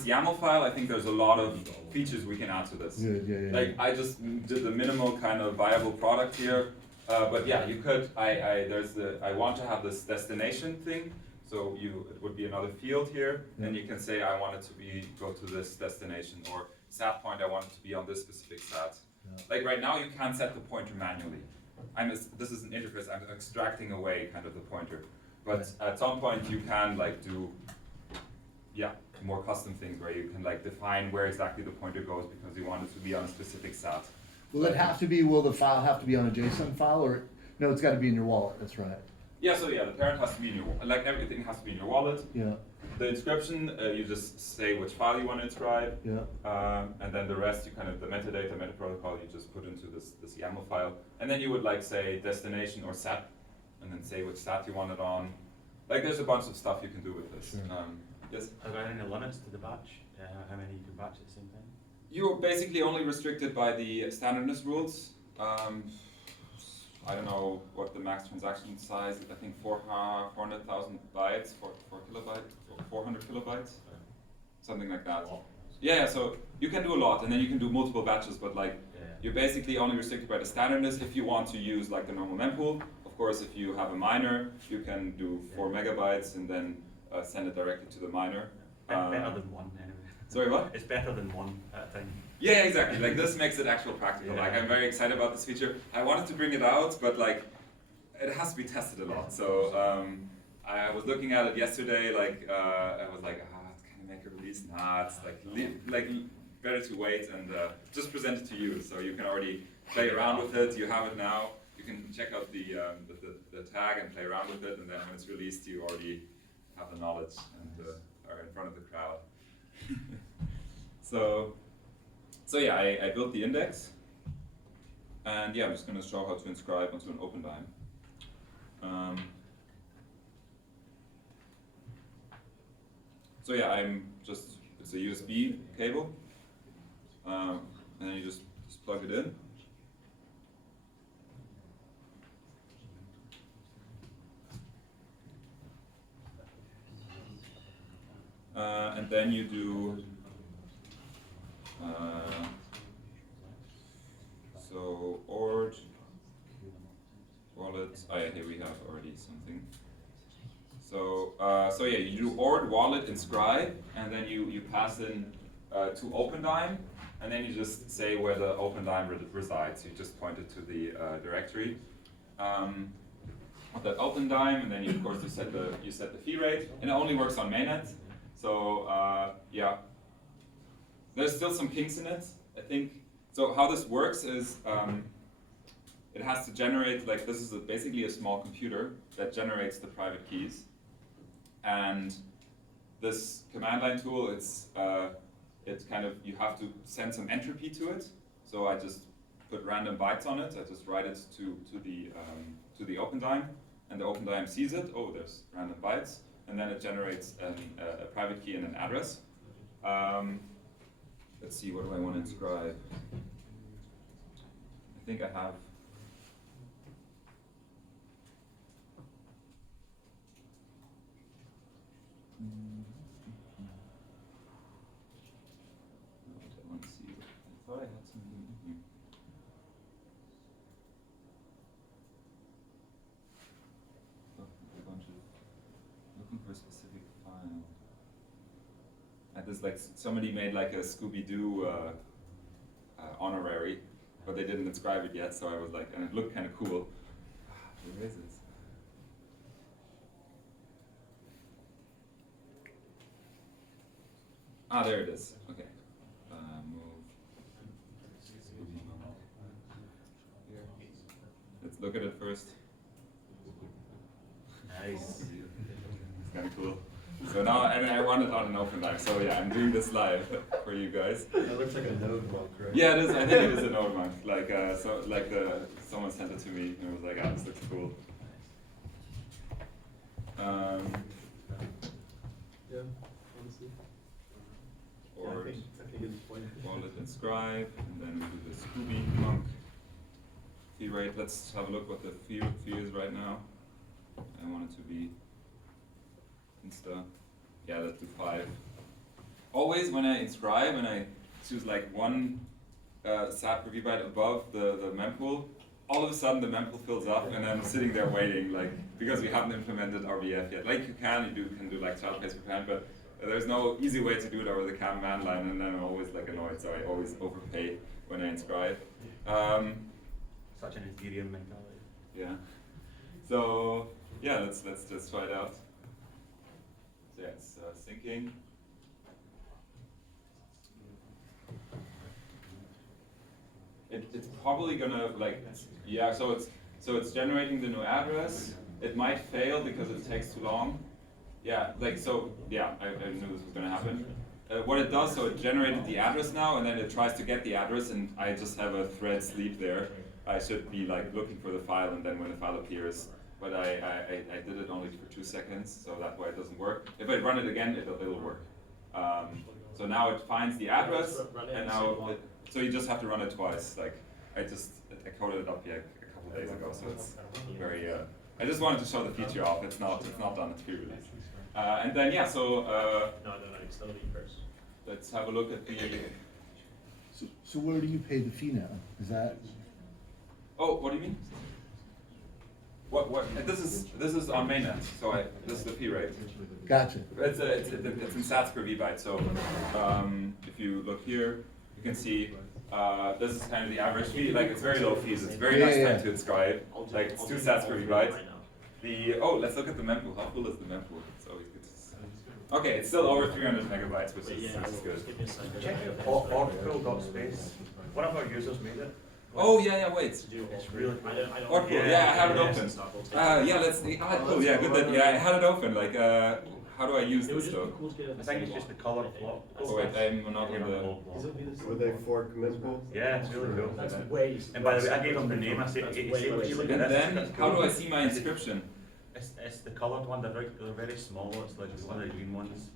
YAML file, I think there's a lot of features we can add to this. Good, yeah. Like I just did the minimal kind of viable product here, but yeah, you could. I want to have this destination thing. So it would be another field here, and you can say I want it to go to this destination, or sat point I want it to be on this specific sat. Like right now you can't set the pointer manually. This is an interface. I'm extracting away kind of the pointer. But at some point you can like do yeah, more custom things where you can like define where exactly the pointer goes because you want it to be on a specific SAT. Will it have to be, will the file have to be on a JSON file, or, no, it's gotta be in your wallet, that's right. Yeah, so yeah, the parent has to be in your, like everything has to be in your wallet. Yeah, The inscription, you just say which file you want to inscribe, yeah, and then the rest, you kind of, the metadata, meta protocol, you just put into this YAML file. And then you would like say destination or SAT, and then say which SAT you want it on. Like there's a bunch of stuff you can do with this. Sure. Yes? Are there any limits to the batch? How many you can batch at the same time? You're basically only restricted by the standardness rules. I don't know what the max transaction size is. I think 400,000 bytes, 4 kilobytes, or 400 kilobytes, something like that. Yeah, so you can do a lot, and then you can do multiple batches, but like you're basically only restricted by the standardness. If you want to use like the normal mempool, of course, if you have a miner, you can do 4 megabytes and then send it directly to the miner. Better than one, anyway. Sorry, what? It's better than one at a time. Yeah, exactly. Like this makes it actual practical. Yeah. Like I'm very excited about this feature. I wanted to bring it out, but like it has to be tested a lot. So I was looking at it yesterday. Like I was like, can I make a release? Nah, it's like better to wait and just present it to you, so you can already play around with it. You have it now. You can check out the tag and play around with it, and then when it's released, you already have the knowledge and are in front of the crowd. So yeah, I built the index, and yeah, I'm just going to show how to inscribe onto an OpenDime. So yeah, it's a USB cable, and then you just plug it in. And then you do so ord wallet. Oh yeah, here we have already something. So so yeah, you do ord wallet inscribe, and then you pass in to OpenDime, and then you just say where the OpenDime resides. You just point it to the directory of that OpenDime, and then you, of course you set the fee rate, and it only works on mainnet. So yeah, there's still some kinks in it, I think. So how this works is it has to generate, like this is basically a small computer that generates the private keys. And this command line tool, it's kind of, you have to send some entropy to it. So I just put random bytes on it. I just write it to the OpenDime, and the OpenDime sees it. Oh, there's random bytes. And then it generates a private key and an address. Let's see, what do I want to inscribe? I think I have. I want to see. I thought I had something in here. A bunch of looking for a specific file. And this, like, somebody made like a Scooby-Doo honorary, but they didn't inscribe it yet, so I was like, and it looked kind of cool. Where is it? Ah, there it is. Okay. Move. Let's look at it first. Nice. It's kind of cool. So now, and I run it on an OpenDime. So yeah, I'm doing this live for you guys. That looks like a node monk, right? Yeah, it is. I think it is a node monk. Like, someone sent it to me and it was like, this looks cool. Yeah, honestly. Or I think it's point. wallet inscribe, and then we do the Scooby monk fee rate. Let's have a look what the fee is right now. I want it to be Insta. Yeah, let's do 5. Always when I inscribe and I choose like one SAT per vbyte above the mempool, all of a sudden the mempool fills up and I'm sitting there waiting, like, because we haven't implemented RBF yet. Like you can do like child pays per parent, but there's no easy way to do it over the command line, and then I'm always like annoyed, so I always overpay when I inscribe. Such an Ethereum mentality. Yeah. So yeah, let's just try it out. So yeah, it's syncing. it's probably gonna like, yeah, so it's generating the new address. It might fail because it takes too long. Yeah, like, so, yeah, I knew this was gonna happen. What it does, so it generated the address now, and then it tries to get the address, and I just have a thread sleep there. I should be like looking for the file, and then when the file appears, but I did it only for 2 seconds, so that's why it doesn't work. If I run it again, it'll work. So now it finds the address, and now, so you just have to run it twice. Like, I coded it up a couple days ago, so it's very, I just wanted to show the feature off. It's not done, it's pre-release. And then, yeah, so, it's still first. let's have a look at the, So where do you pay the fee now? Is that? oh, what do you mean? What, this is on mainnet, so this is the fee rate. Gotcha. It's in sats per vbyte, so if you look here, you can see this is kind of the average fee. Like, it's very low fees. It's very nice time to inscribe. Like, it's 2 sats per vbyte. Let's look at the mempool. How full is the mempool? It's always good to see. Okay, it's still over 300 megabytes, which is good. Check out Ordinal.space. One of our users made it. Oh yeah, wait. It's really cool. Ordinal, yeah, I have it open. Yeah, let's see. Cool. Yeah, good. I had it open. Like, how do I use this though? I think it's just the color block. Oh wait, I'm not in the. Would they fork mempool? Yeah, it's really cool. And by the way, I gave him the name. I said, would you look And at this? then, how do I see my inscription? It's the coloured one. They're very small. It's like one of the green ones.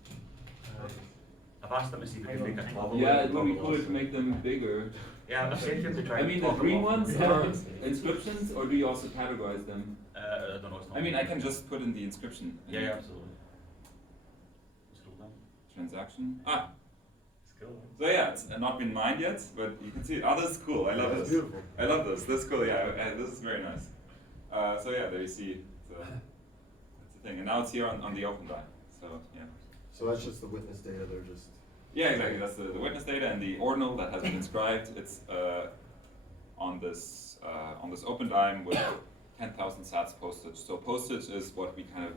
I've asked them to see if we can make a 12. Yeah, it would be cool to make them bigger. Yeah, I've said to him to try. I mean, the green ones are inscriptions, or do you also categorize them? I don't know. It's not I mean, I can just put in the inscription. Yeah, absolutely. Scroll down. Transaction. It's cool. So yeah, it's not been mined yet, but you can see it. Oh, this is cool. I love this. Beautiful. I love this. This is cool. Yeah, this is very nice. So yeah, there you see. That's the thing. And now it's here on the open die. So yeah. So that's just the witness data, they're just. Yeah, exactly. That's the witness data and the ordinal that has been inscribed. It's on this open dime with 10,000 sats postage. So postage is what we kind of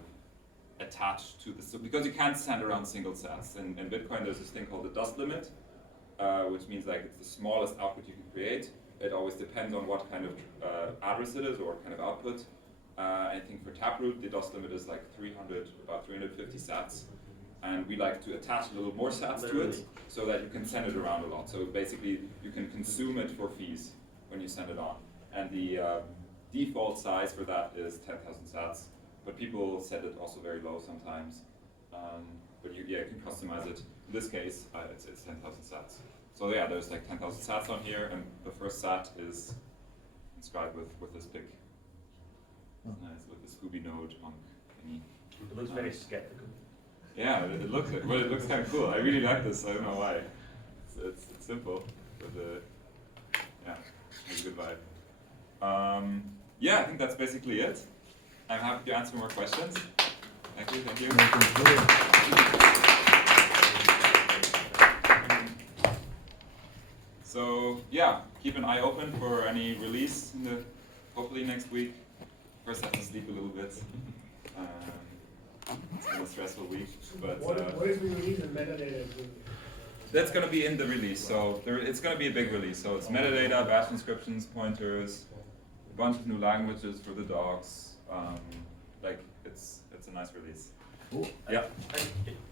attach to this, because you can't send around single sats. In Bitcoin, there's this thing called the dust limit, which means like it's the smallest output you can create. It always depends on what kind of address it is or what kind of output. I think for Taproot, the dust limit is like about 350 sats. And we like to attach a little more sats to it so that you can send it around a lot. So basically, you can consume it for fees when you send it on. And the default size for that is 10,000 sats. But people set it also very low sometimes. But you can customize it. In this case, it's 10,000 sats. So yeah, there's like 10,000 sats on here, and the first sat is inscribed with this big, nice, with the Scooby node on thingy. It looks very skeptical. Yeah, it looks like, well, it looks kind of cool. I really like this. I don't know why. It's simple, but yeah, it's a good vibe. Yeah, I think that's basically it. I'm happy to answer more questions. Thank you. Thank you. So yeah, keep an eye open for any release hopefully next week. First, I have to sleep a little bit. It's been a stressful week, but What is being released in metadata? that's going to be in the release. So it's going to be a big release. So it's metadata, bash inscriptions, pointers, a bunch of new languages for the docs. Like it's a nice release. Cool. Yeah.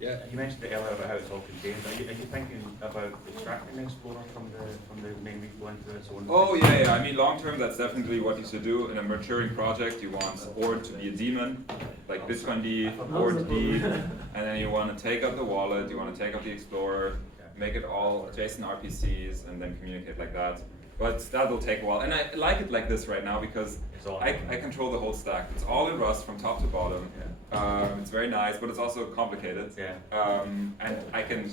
Yeah. You mentioned it earlier about how it's all contained. Are you thinking about extracting the Explorer from the main repo into its own? Oh yeah. I mean, long term, that's definitely what you should do in a maturing project. You want Ord to be a daemon, like Bitcoin Ord D, and then you want to take out the wallet. You want to take out the Explorer, make it all JSON RPCs, and then communicate like that. But that will take a while, and I like it like this right now because I control the whole stack. It's all in Rust from top to bottom. It's very nice, but it's also complicated. And I can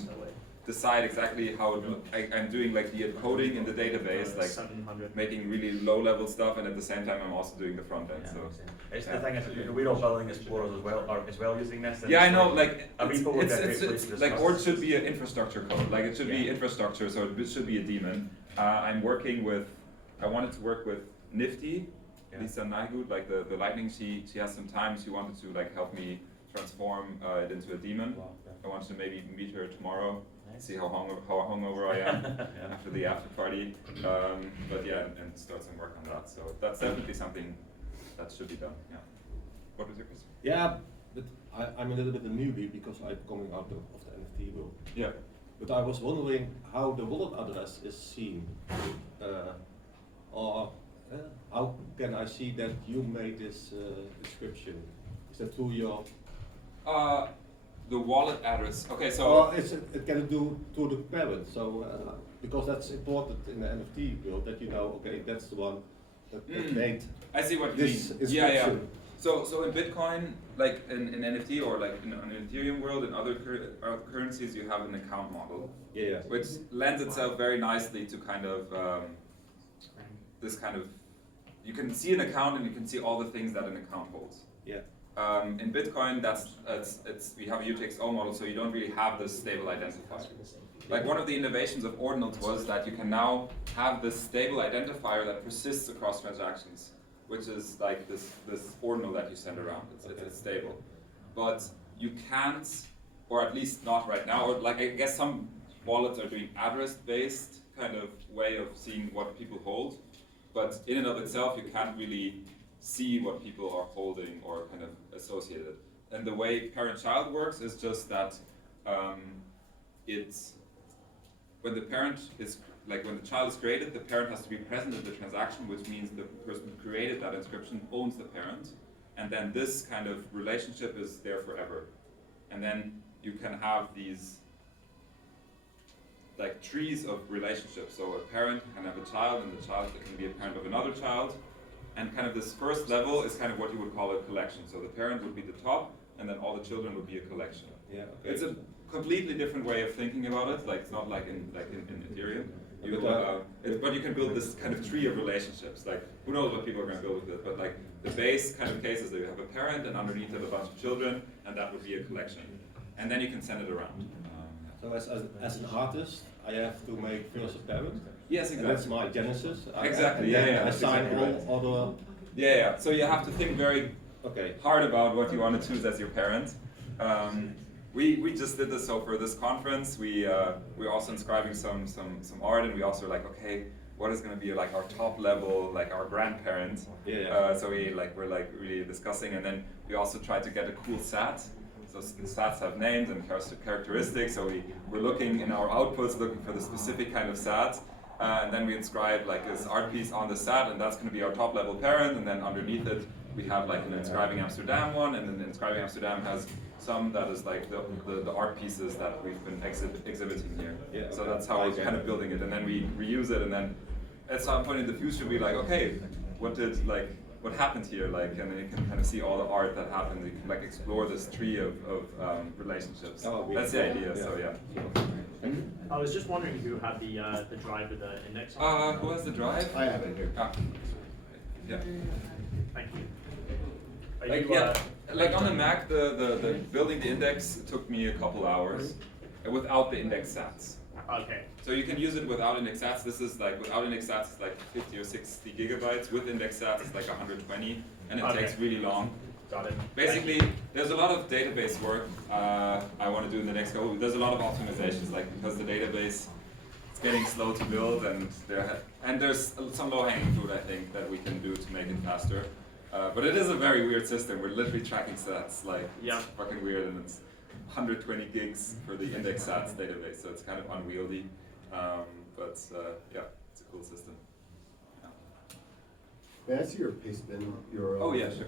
decide exactly how I'm doing like the encoding in the database, like making really low-level stuff, and at the same time I'm also doing the front end. So it's the thing is we're all building Explorers as well using this. Yeah, I know. Like it's like Ord should be an infrastructure code. Like it should be infrastructure, so it should be a daemon. I wanted to work with Nifty, Lisa Nygood, like the Lightning. She has some time. She wanted to like help me transform it into a demon. Wow, I want to maybe meet her tomorrow, see how hungover I am after the after party. But yeah, and start some work on that. So that's definitely something that should be done. Yeah. What was your question? Yeah, but I'm a little bit a newbie because I'm coming out of the NFT world. Yeah. But I was wondering how the wallet address is seen, or how can I see that you made this inscription? Is that through your? The wallet address. Okay, so. Or it can do to the parent. So because that's important in the NFT world that you know. Okay, that's the one that made. I see what you this mean. inscription. Yeah, yeah. So in Bitcoin, like in NFT or like in an Ethereum world, in other currencies, you have an account model, Yeah. which lends itself very nicely to kind of this kind of. You can see an account and you can see all the things that an account holds. Yeah. In Bitcoin, we have a UTXO model, so you don't really have this stable identifier. Like one of the innovations of Ordinal was that you can now have this stable identifier that persists across transactions, which is like this Ordinal that you send around. It's stable, but you can't, or at least not right now. Or like I guess some wallets are doing address-based kind of way of seeing what people hold, but in and of itself, you can't really see what people are holding or kind of associated. And the way parent-child works is just that it's when the parent is when the child is created, the parent has to be present in the transaction, which means the person who created that inscription owns the parent, and then this kind of relationship is there forever. And then you can have these like trees of relationships. So a parent can have a child, and the child can be a parent of another child. And kind of this first level is kind of what you would call a collection. So the parent would be the top, and then all the children would be a collection. Yeah. Okay. It's a completely different way of thinking about it. Like it's not like in Ethereum. But you can build this kind of tree of relationships. Like who knows what people are going to build with it? But like the base kind of case is that you have a parent, and underneath it a bunch of children, and that would be a collection. And then you can send it around. So as an artist, I have to make first a parent. Yes, exactly. And that's my genesis. Exactly. And then Yeah. I sign Exactly all other. Yeah. So you have to think very Okay. hard about what you want to choose as your parent. We just did this. So for this conference, we're also inscribing some art, and we also were like, okay, what is going to be like our top level, like our grandparent? Yeah. So we're really discussing, and then we also tried to get a cool sat. So the sats have names and characteristics. So we're looking in our outputs, looking for the specific kind of sat. And then we inscribe like this art piece on the sat, and that's going to be our top level parent. And then underneath it, we have like an Inscribing Amsterdam one, and then Inscribing Amsterdam has some that is like the art pieces that we've been exhibiting here. Yeah, so okay. that's how we're kind of building it, and then we reuse it, and then at some point in the future, we like, okay, what happened here? Like, and then you can kind of see all the art that happened. You can like explore this tree of relationships. Oh, that's the idea. So yeah. I was just wondering who had the drive with the index on. Who has the drive? I have it here. Yeah. Thank you. Are Like, you, like on the Mac, the building the index took me a couple hours without the index sats. Okay. So you can use it without index sats. This is like without index sats, it's like 50 or 60 gigabytes. With index sats, it's like 120, and it Okay. takes really long. Got it. Basically, there's a lot of database work I want to do in the next couple. There's a lot of optimizations, like because the database is getting slow to build, and there's some low-hanging fruit I think that we can do to make it faster. But it is a very weird system. We're literally tracking stats, like Yeah. it's fucking weird, and it's 120 gigs for the index sats database, so it's kind of unwieldy. But yeah, it's a cool system. Yeah. May I see your paste bin? Oh yeah, sure.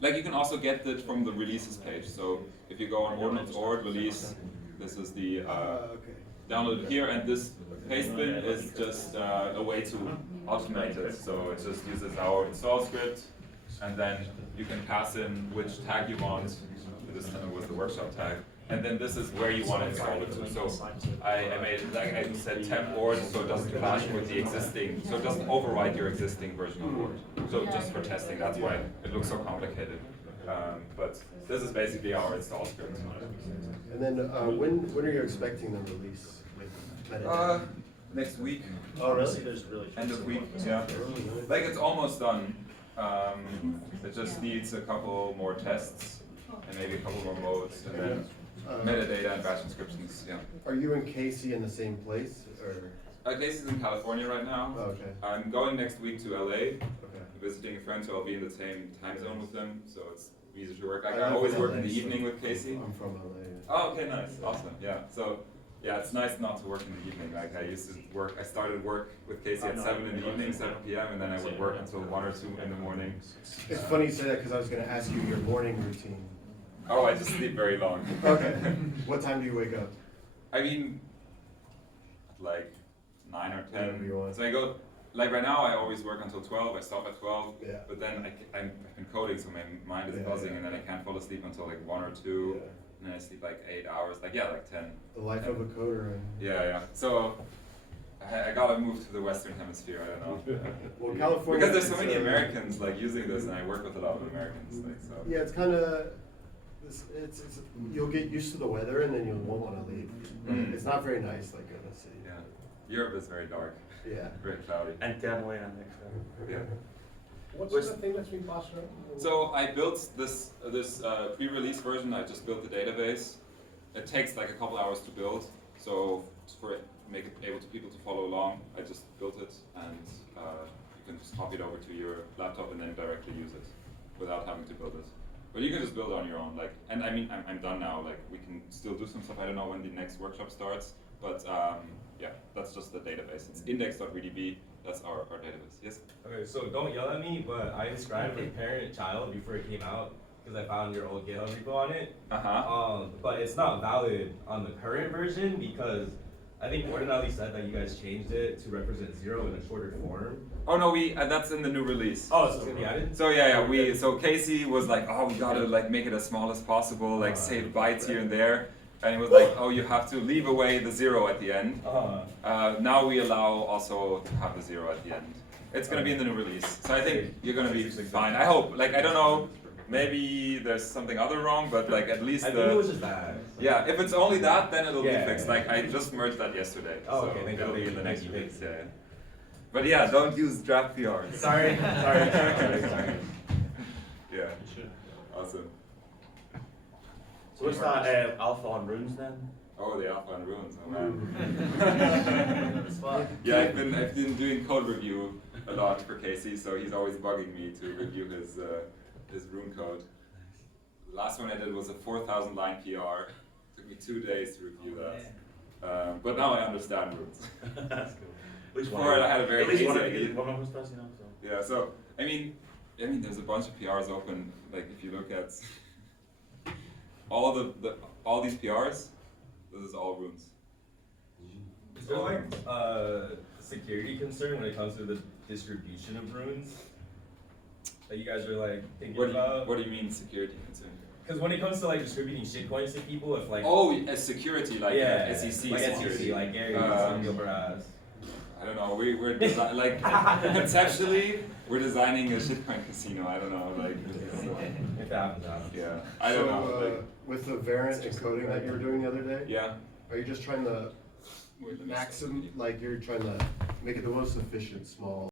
Like you can also get it from the releases page. So if you go on Ordinal.org release, this is the Okay. download it here, and this paste bin is just a way to automate it. So it just uses our install script, and then you can pass in which tag you want. This time was the workshop tag. And then this is where you want to install it to. So I made, like I said, temp Ord, so it doesn't clash with the existing, so it doesn't override your existing version of Ord. So just for testing, that's why it looks so complicated. But this is basically our install script. And then when are you expecting the release with metadata? Next week. Oh, really? End of week, yeah. Like it's almost done. It just needs a couple more tests. and maybe a couple more modes, and then metadata and batch inscriptions. Yeah. Are you and Casey in the same place, or? Casey's in California right now. Oh, okay. I'm going next week to LA, Okay. visiting a friend, so I'll be in the same time zone with him, so it's easier to work. I I live always in work LA, in the so evening with Casey. I'm from LA. Oh, okay, nice, awesome, yeah. So, yeah, it's nice not to work in the evening. Like I started work with Casey at 7 in the evening, 7 p.m., and then I would work until 1 or 2 in the morning. It's funny you say that because I was going to ask you your morning routine. Oh, I just sleep very long. Okay. What time do you wake up? I mean, like 9 or 10. Whenever you want. So I go, like right now I always work until 12, I stop at 12, Yeah. but then I've been coding, so my mind is Yeah, buzzing, yeah. and then I can't fall asleep until like 1 or 2, Yeah. and then I sleep like 8 hours, like 10. The life of a coder. And Yeah. So I gotta move to the Western Hemisphere, I don't know. well, California. Because there's so is, many Americans like using this, and I work with a lot of Americans, like so. Yeah, it's kind of. It's you'll get used to the weather and then you won't want to leave. Mm. It's not very nice, like in the city. Yeah. Europe is very dark, Yeah. very cloudy. And Denway and next Yeah. What's Which- the thing that's been passed around? So I built this pre-release version. I just built the database. It takes like a couple hours to build. So for it, make it able to people to follow along, I just built it, and you can just copy it over to your laptop and then directly use it without having to build it. But you can just build it on your own. Like, and I mean, I'm done now. Like, we can still do some stuff. I don't know when the next workshop starts, but yeah, that's just the database. It's index.vdb. That's our database. Yes. Okay, so don't yell at me, but I inscribed a parent-child before it came out because I found your old GitHub repo on it. But it's not valid on the current version because I think Ordinal said that you guys changed it to represent 0 in a shorter form. Oh no, that's in the new release. Oh, so it's gonna be added? So yeah, so Casey was like, oh, we gotta like make it as small as possible, like save bytes here and there. And he was like, oh, you have to leave away the 0 at the end. Now we allow also to have the 0 at the end. It's gonna be in the new release. So I think you're gonna be fine. I hope. Like, I don't know, maybe there's something other wrong, but like at least I think it was just that. Yeah, if it's only that, then it'll Yeah. be fixed. Like, I just merged that yesterday. Oh, so okay, thank it'll you. be in the next Thank you. release, yeah. But yeah, don't use draft PRs. Sorry. Yeah, awesome. So what's that alpha on runes then? Oh, the alpha and runes, oh man. Yeah, I've been doing code review a lot for Casey, so he's always bugging me to review his rune code. The last one I did was a 4,000 line PR. Took me 2 days to review that. But now I understand runes. That's cool. Before I had a very at least hazy one idea. of us does, you know. So. Yeah, so I mean, there's a bunch of PRs open. Like if you look at all all these PRs, this is all runes. Is there like a security concern when it comes to the distribution of runes that you guys are like thinking about? What do you mean security concern? Because when it comes to like distributing shitcoins to people, if like As security, like SEC like security, SEC, like Gary on your brass. I don't know. We're like conceptually we're designing a shitcoin casino. I don't know, like If that happens, happens. yeah. I don't know. Like, with the variant encoding that you were doing the other day, yeah. are you just trying to Wait, let me maximum, like you're trying to make it the most efficient small